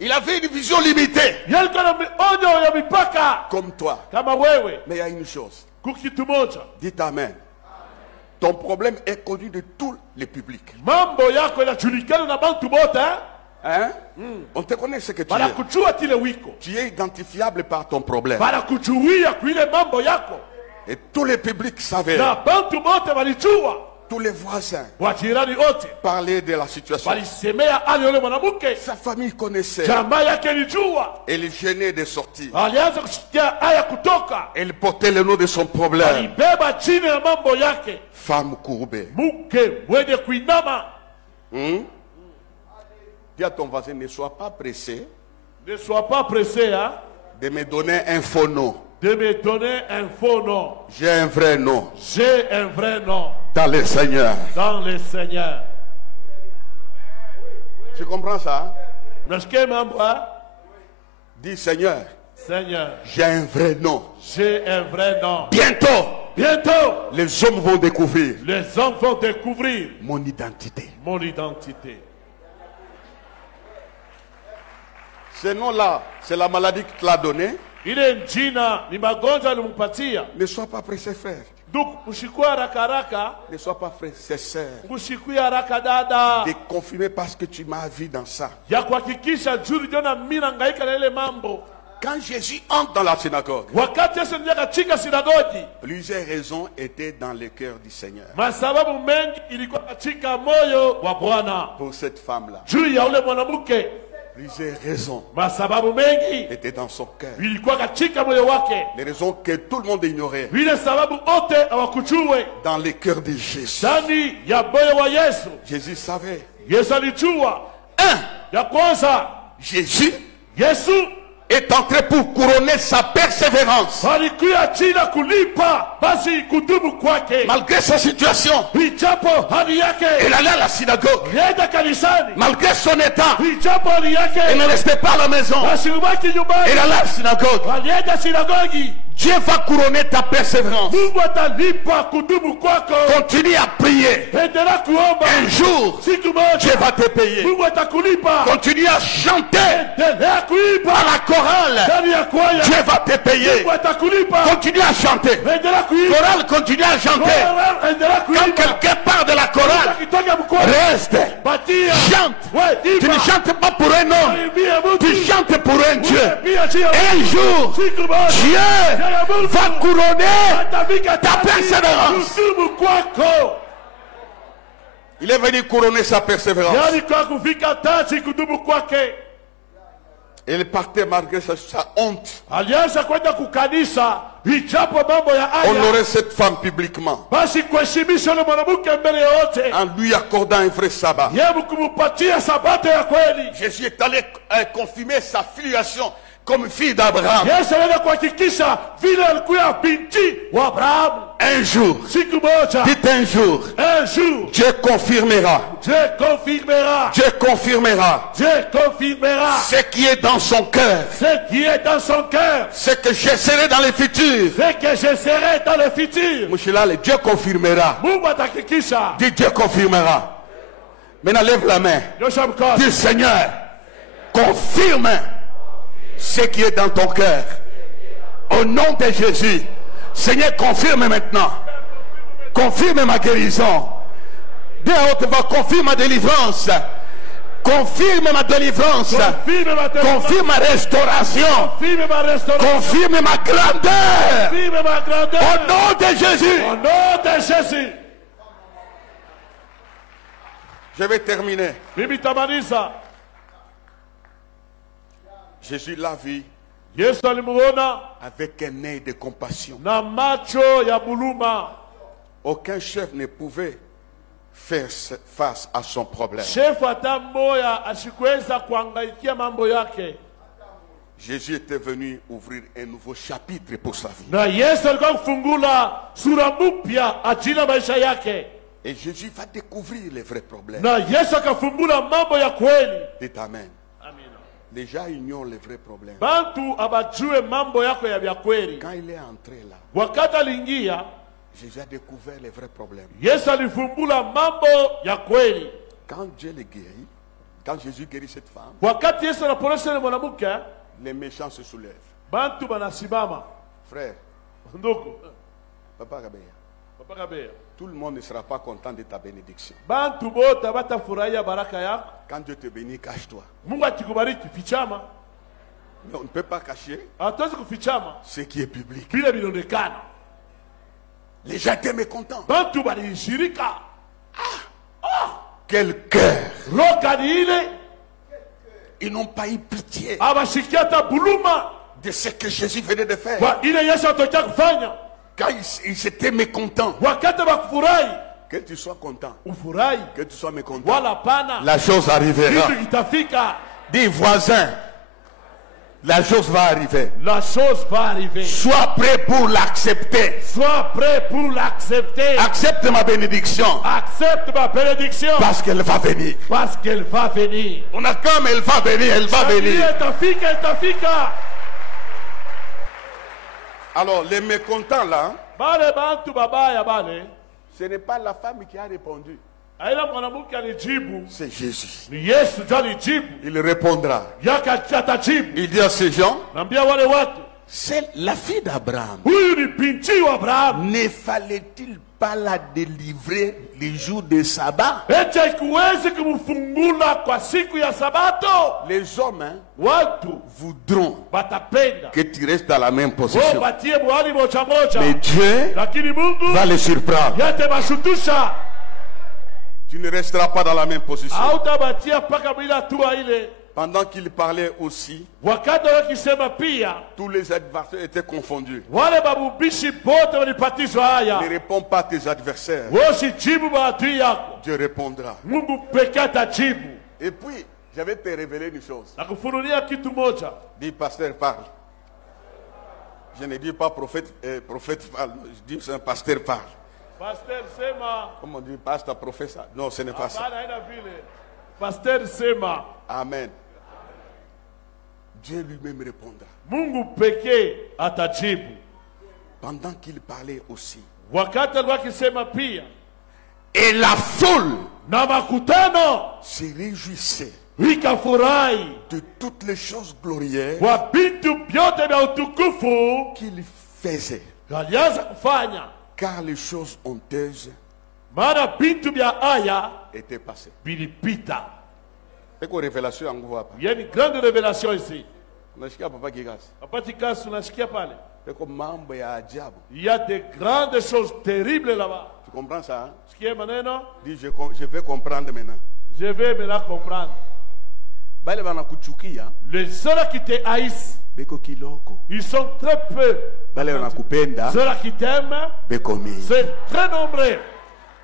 Il avait une vision limitée. Yeye alikuwa na onyo ya mipaka Comme toi. kama wewe. Mais il y a une chose. Kukitu moja. Dites Amen. Ton problème est connu de tous les publics. Mambo yako yanajulikana na bantu bote. Hein? On te connaît ce que tu es. Banakujua kile wiko. Tu es identifiable par ton problème. Banakujuia kuile mambo yako. Et tous les publics savaient. Na bantu bote walijua. Tous les voisins Wajirani wote parlaient de la situation. walisemea hali yule mwanamke. Sa famille connaissait. Jamaa yake ilijua. Elle gênait de sortir. Alianza kusikia haya kutoka. Elle portait le nom de son problème. Alibeba chini ya mambo yake. Femme courbée. Mke mwenye kuinama. Dis à ton voisin, ne sois pas pressé Ne sois pas pressé hein, de me donner un faux nom. de me donner un faux nom. J'ai un vrai nom J'ai un vrai nom dans le Seigneur. dans le Seigneur. Tu comprends ça? Unasikia mambo hein? Dis Seigneur, Seigneur, j'ai un vrai nom. j'ai un vrai nom. Bientôt, les hommes vont découvrir Les hommes vont découvrir mon identité. mon identité. Ce nom-là, c'est la maladie qui te l'a donné. Ile jina ni magonjwa alimpatia. Ne sois pas pressé, frère. Donc mshikue haraka haraka, Ne sois pas pressé, sœur. mshikue haraka dada. De confirmer parce que tu m'as vu dans ça. Ya kuhakikisha juu jona mimi nahangaika na ile mambo. Quand Jésus entre dans la synagogue, Wakati Yesu ndiye katika sinagogi, plusieurs raisons étaient dans le cœur du Seigneur. masababu mengi ilikuwa katika moyo wa Bwana. Pour cette femme-là, Juu ya ule mwanamke, plusieurs raisons masababu mengi étaient dans son cœur. ilikuwa katika moyo wake. Les raisons que tout le monde ignorait Vile sababu wote hawakujue dans le cœur de Jésus. ndani ya moyo wa Yesu. Jésus savait. Yesu alijua. Ya kwanza, Jésus Yesu est entré pour couronner sa persévérance. alikuja chini kulipa basi kudumu kwake. Malgré sa situation, Ijapo hali yake, elle allait à la synagogue. yenda kanisani. Malgré son état, Ijapo hali elle yake, ne restait pas à la maison. asibaki nyumbani. Elle allait à la synagogue. Alienda sinagogi. Dieu va couronner ta persévérance. Mungu atalipa kudumu kwako. Continue à prier. Endelea kuomba. Un jour, Siku Dieu moja va te payer. Mungu atakulipa. Continue à chanter Endelea kuimba. à la chorale. Ndani ya kwaya. Dieu va te payer. Mungu atakulipa. Continue à chanter. Endelea kuimba. Chorale, continue à chanter. Endelea Quand kuimba. quelqu'un part de la chorale, Akitoka mkoa. reste. Batia. Chante. We, Tu ne imba. chantes pas pour un homme. Imbia mtu. Tu chantes pour un Dieu. Pia chia. Un jour, Siku moja. Dieu va couronner Atafika ta persévérance. kudumu kwako. Il est venu couronner sa persévérance. Yani kwa kufika taji kudumu kwake. Il partait malgré sa honte. Alianza kwenda kukanisa ijapo mambo ya aya. Honorer cette femme publiquement. Basi kuheshimisha yule mwanamke mbele ya wote. En lui accordant un vrai sabbat. Yeye kumpatia sabato ya kweli. Jésus est allé confirmer sa filiation comme fille d'Abraham. Yesu alienda kuhakikisha vile alikuwa binti wa Abrahamu. Un jour, Siku moja. dites un jour, Un jour. Dieu confirmera. Dieu confirmera. Dieu confirmera Dieu confirmera. ce qui est dans son cœur. Ce qui est dans son cœur. Ce que je serai dans le futur. Ce que je serai dans le futur. Mouchilale, Dieu confirmera. Mungu atahakikisha. Dis Dieu confirmera. Maintenant lève la main. Nyosha mkono. Dis Seigneur, confirme ce qui est dans ton cœur. Au nom de Jésus, Seigneur, confirme maintenant. Confirme ma guérison. Dis à haute voix, confirme ma délivrance. Confirme ma délivrance. Confirme ma restauration. Confirme ma grandeur. Au nom de Jésus. Au nom de Jésus. Je vais terminer. Mimi tamaliza. Jésus l'a vu Yesu alimuona avec un œil de compassion. na macho ya buluma. Aucun chef ne pouvait faire face à son problème. Shefu hata mmoja asikuweza kuangaikia mambo yake. Jésus était venu ouvrir un nouveau chapitre pour sa vie. Na Yesu alikuwa kufungula sura mpya ajili ya maisha yake. Et Jésus va découvrir les vrais problèmes. Na Yesu akafungula mambo ya kweli. Dites Amen. Amina. Les gens ignorent les vrais problèmes. Bantu abajue mambo yako ya vya kweli. Quand il est entré là, Wakati aliingia, Jésus a découvert les vrais problèmes. Yesu alifumbula mambo ya kweli. Quand Dieu les guérit, quand Jésus guérit cette femme, Wakati Yesu anaponesha ile mwanamke, les méchants se soulèvent. bantu banasimama. Frère, Ndugu, Papa Gabeya, Papa Kabea. tout le monde ne sera pas content de ta bénédiction. Bantu bote batafurahia baraka yako. Quand Dieu te bénit, cache-toi. Mungu akikubariki fichama. Mais on ne peut pas cacher Hatuwezi kufichama ce qui est public. bila vinaonekana. Les gens étaient mécontents. Bantu balishirika. Quel cœur! Roka ni ile Ils n'ont pas eu pitié abashikia hata buluma de ce que Jésus venait de faire. kwa ile Yesu atokea kufanya. Quand ils étaient mécontents, Wakati bakufurahi, que tu sois content, ufurahi que tu sois mécontent, wala pana. la chose arrivera. Kitu kitafika. Dis voisin, la chose va arriver. La chose va arriver. Sois prêt pour l'accepter. Sois prêt pour l'accepter. Accepte ma bénédiction Accepte ma bénédiction parce qu'elle va venir. parce qu'elle va venir. On a comme elle va venir, elle va venir. Itafika, itafika. Alors les mécontents là, Bale bantu babaya bale, ce n'est pas la femme qui a répondu, aila mwanamke alijibu, c'est Jésus. ni Yesu ndio alijibu. Il répondra. Yaka atajibu. Il dit à ces gens, Naambia wale watu, c'est la fille d'Abraham. huyu ni binti wa Abraham. Ne fallait-il pas la délivrer les jours de sabbat? Eti haikuwezi kumfungula kwa siku ya Sabato. Les hommes Watu voudront batapenda que tu restes dans la même wao position. batie mwali moja moja, Mais Dieu lakini Mungu va les surprendre. yete bashutusha. Tu ne resteras pas dans la même position. Hautabatia mpaka bila hatua ile. Pendant qu'il parlait aussi, Wakati wakisema pia tous les adversaires étaient confondus. wale babubishi bote walipatizwa haya. Ne réponds pas à tes adversaires. Wosijibu maadui yako, Dieu répondra. Mungu pekee atajibu. Et puis, je vais te révéler une chose. Na kufunulia kitu moja. Dis, pasteur, parle. Je ne dis pas prophète, prophète parle. Je dis, c'est un pasteur parle. Pasteur sema, Comme on dit, pasteur, prophète, ça. Non, ce n'est pas ça. hapana haina vile. Pasteur sema, Amen. Dieu lui-même répondra. Mungu pekee atajibu. Pendant qu'il parlait aussi. Wakati alikuwa akisema pia, Et la foule na makutano se réjouissait ikafurahi de toutes les choses glorieuses kwa vitu vyote vya utukufu qu'il faisait. alianza kufanya, Car les choses honteuses maana vitu vya aya étaient passées. vilipita. C'est quoi révélation en gros hapa? Il y a une grande révélation ici. Unasikia papa Kigas? Apati kasi unasikia pale. C'est comme mambo ya ajabu. Il y a de grandes choses terribles là-bas. Tu comprends ça? Hein? Sikia maneno, Dis, je vais comprendre maintenant. je vais maintenant comprendre. Bale bana kuchukia Les ceux qui te haïssent, beko kiloko. ils sont très peu. Bale bana kupenda Ceux qui t'aiment, beko mingi. c'est très nombreux.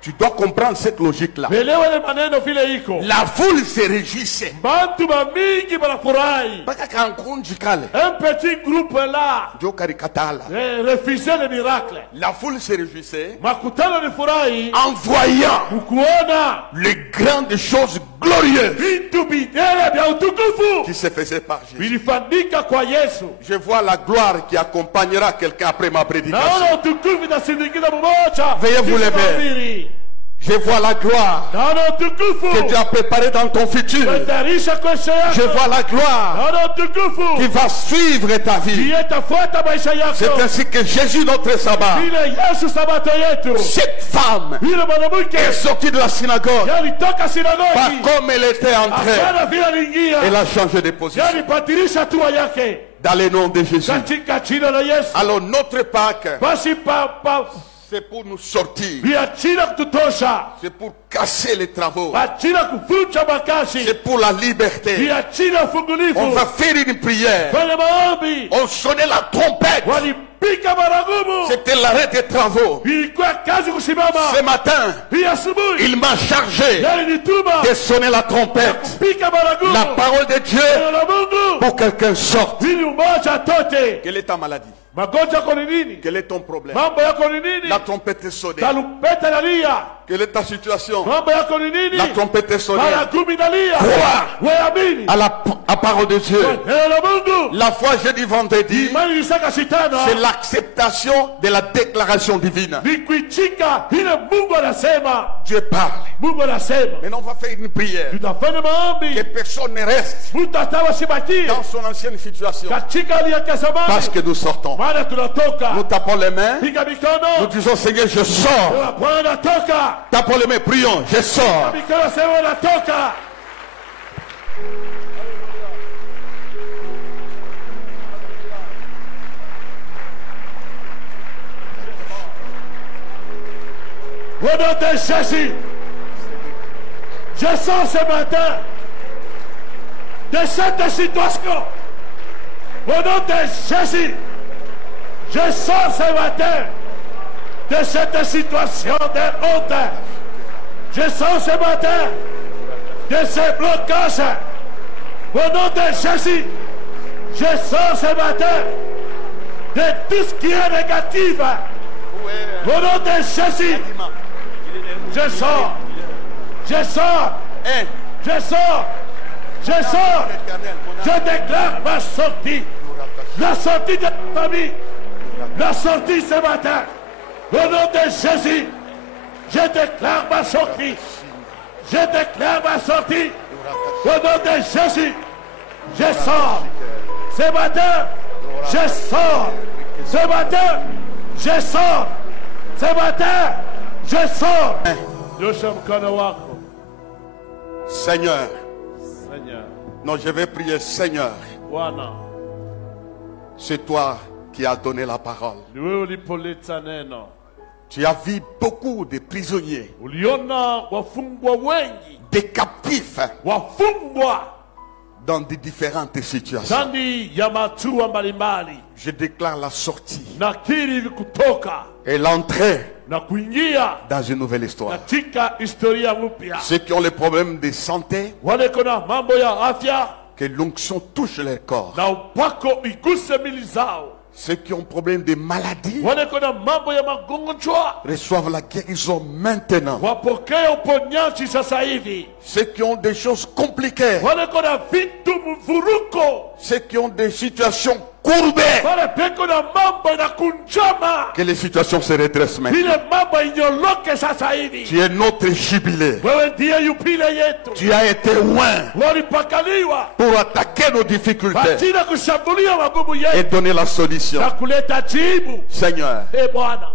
Tu dois comprendre cette logique-là. Elewa ile maneno vile iko. La foule se réjouissait. Bantu bamingi banafurahi. Baka kankunji kale. Un petit groupe là Jo karikatala. refusait le miracle. La foule se réjouissait Makutano ni furahi en voyant kukuona les grandes choses glorieuses vitu bidele vya utukufu qui se faisaient par Jésus. vilifanyika kwa Yesu. Je vois la gloire qui accompagnera quelqu'un après ma prédication. Naona utukufu itasindikiza mmoja. Veuillez vous lever. Tusimamiri. Je vois la gloire naona utukufu que Dieu a préparée dans ton futur. umetayarisha kesho Je yako, vois la gloire naona qui utukufu va suivre ta vie. itafuata maisha C'est yako, ainsi que Jésus, notre sabbat, vile Yesu sabato yetu, cette femme vile mwanamke est sortie de la synagogue. yalitoka Pas sinagogi, comme elle était entrée. hapana vile aliingia, Elle a changé de position. yalibadilisha hatua yake Dans le nom de Jésus. katika jina la Yesu. Alors notre Pâques, Basi c'est pour nous sortir. viachina kututosha, C'est pour casser les travaux. achina kuvunja makazi, C'est pour la liberté. viachina On ufungulivu. va faire une prière. Kwenye maombi On sonnait la trompette. walipiga baragumu, C'était l'arrêt des travaux. ilikuwa kazi kusimama. Ce matin, Hii asubuhi il m'a chargé yalinituma de sonner la trompette. piga baragumu, La parole de Dieu neno la Mungu pour quelqu'un sorte. ili umoja atote. Quelle est ta maladie? Magonjwa yako ni nini? Quel est ton problème? Mambo yako ni nini? La trompette est sonnée. Tarumbeta inalia. Quelle est ta situation? Mambo yako ni nini? La trompette est sonnée. Baragumu inalia. Crois Weamini à la parole de Dieu. neno la Mungu. La foi, jeudi, vendredi, Imani isaka sitana c'est l'acceptation de la déclaration divine. ni kuichika ile Mungu anasema. Dieu parle. Mungu anasema Maintenant, on va faire une prière. tutafanya Que maombi, personne ne reste mtu atawasimbatie dans son ancienne situation. katika hali yake ya Parce zamani, que nous sortons. maana tunatoka. Nous tapons les mains. Piga Nous mikono, disons, Seigneur, je sors. Bwana natoka. Tapons les mains, prions, je sors. Mikono sema natoka. Au nom de Jésus, je sors ce matin de cette situation. Au nom de Jésus, je sors ce matin de cette situation de honte. Je sors ce matin de ce blocage. Au nom de Jésus, je sors ce matin de tout ce qui est négatif. Au nom de Jésus, je sors, je sors, je sors, je sors, je déclare ma sortie, la sortie de la famille, la sortie ce matin. Au nom de Jésus, je déclare ma sortie, je déclare ma sortie. Au nom de Jésus, je sors. Ce matin, je sors. Ce matin, je sors. Ce matin, je sors. Nyosha mkono wako. Seigneur, Seigneur, non, je vais prier, Seigneur, Bwana, c'est toi qui as donné la parole. ni wewe ulipoleta neno. Tu as vu beaucoup de prisonniers, Uliona wafungwa wengi, des captifs wafungwa dans des différentes situations. ndani ya matua mbalimbali. Je déclare la sortie Nakiri kutoka et l'entrée na kuingia dans une nouvelle histoire. katika historia mpya. Ceux qui ont les problèmes de santé, Wale kuna mambo ya afya que l'onction touche leur corps. na upako iguse mili zao. Ceux qui ont problème de maladie, Wale kuna mambo ya magonjwa reçoivent la guérison maintenant. wapokee uponyaji sasa hivi. Ceux qui ont des choses compliquées, Wale kuna vitu mvuruko, ceux qui ont des situations courbées, wale peko na mambo inakunjama, que les situations se redressent maintenant. vile mambo inyoloke sasa hivi. Tu es notre jubilé. Wewe ndiye yupile yetu, Tu as été loin walipakaliwa pour attaquer nos difficultés ajili ya kushambulia magumu et yetu donner la solution. na kuleta jibu. Seigneur, Bwana,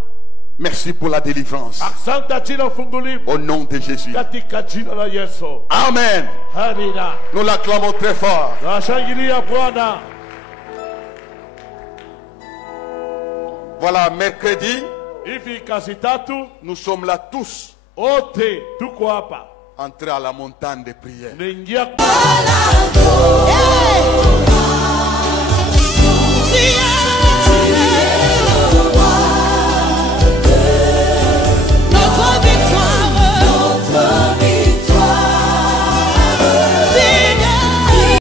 merci pour la délivrance. asante ajili ya ufungulivu Au nom de Jésus. katika jina la Yesu. Amen. Amina. Nous l'acclamons très fort. Nashangilia Bwana. Voilà, mercredi, Hivi kazi tatu nous sommes là tous wote tuko hapa, entrés à la montagne de prière. naingia Hey!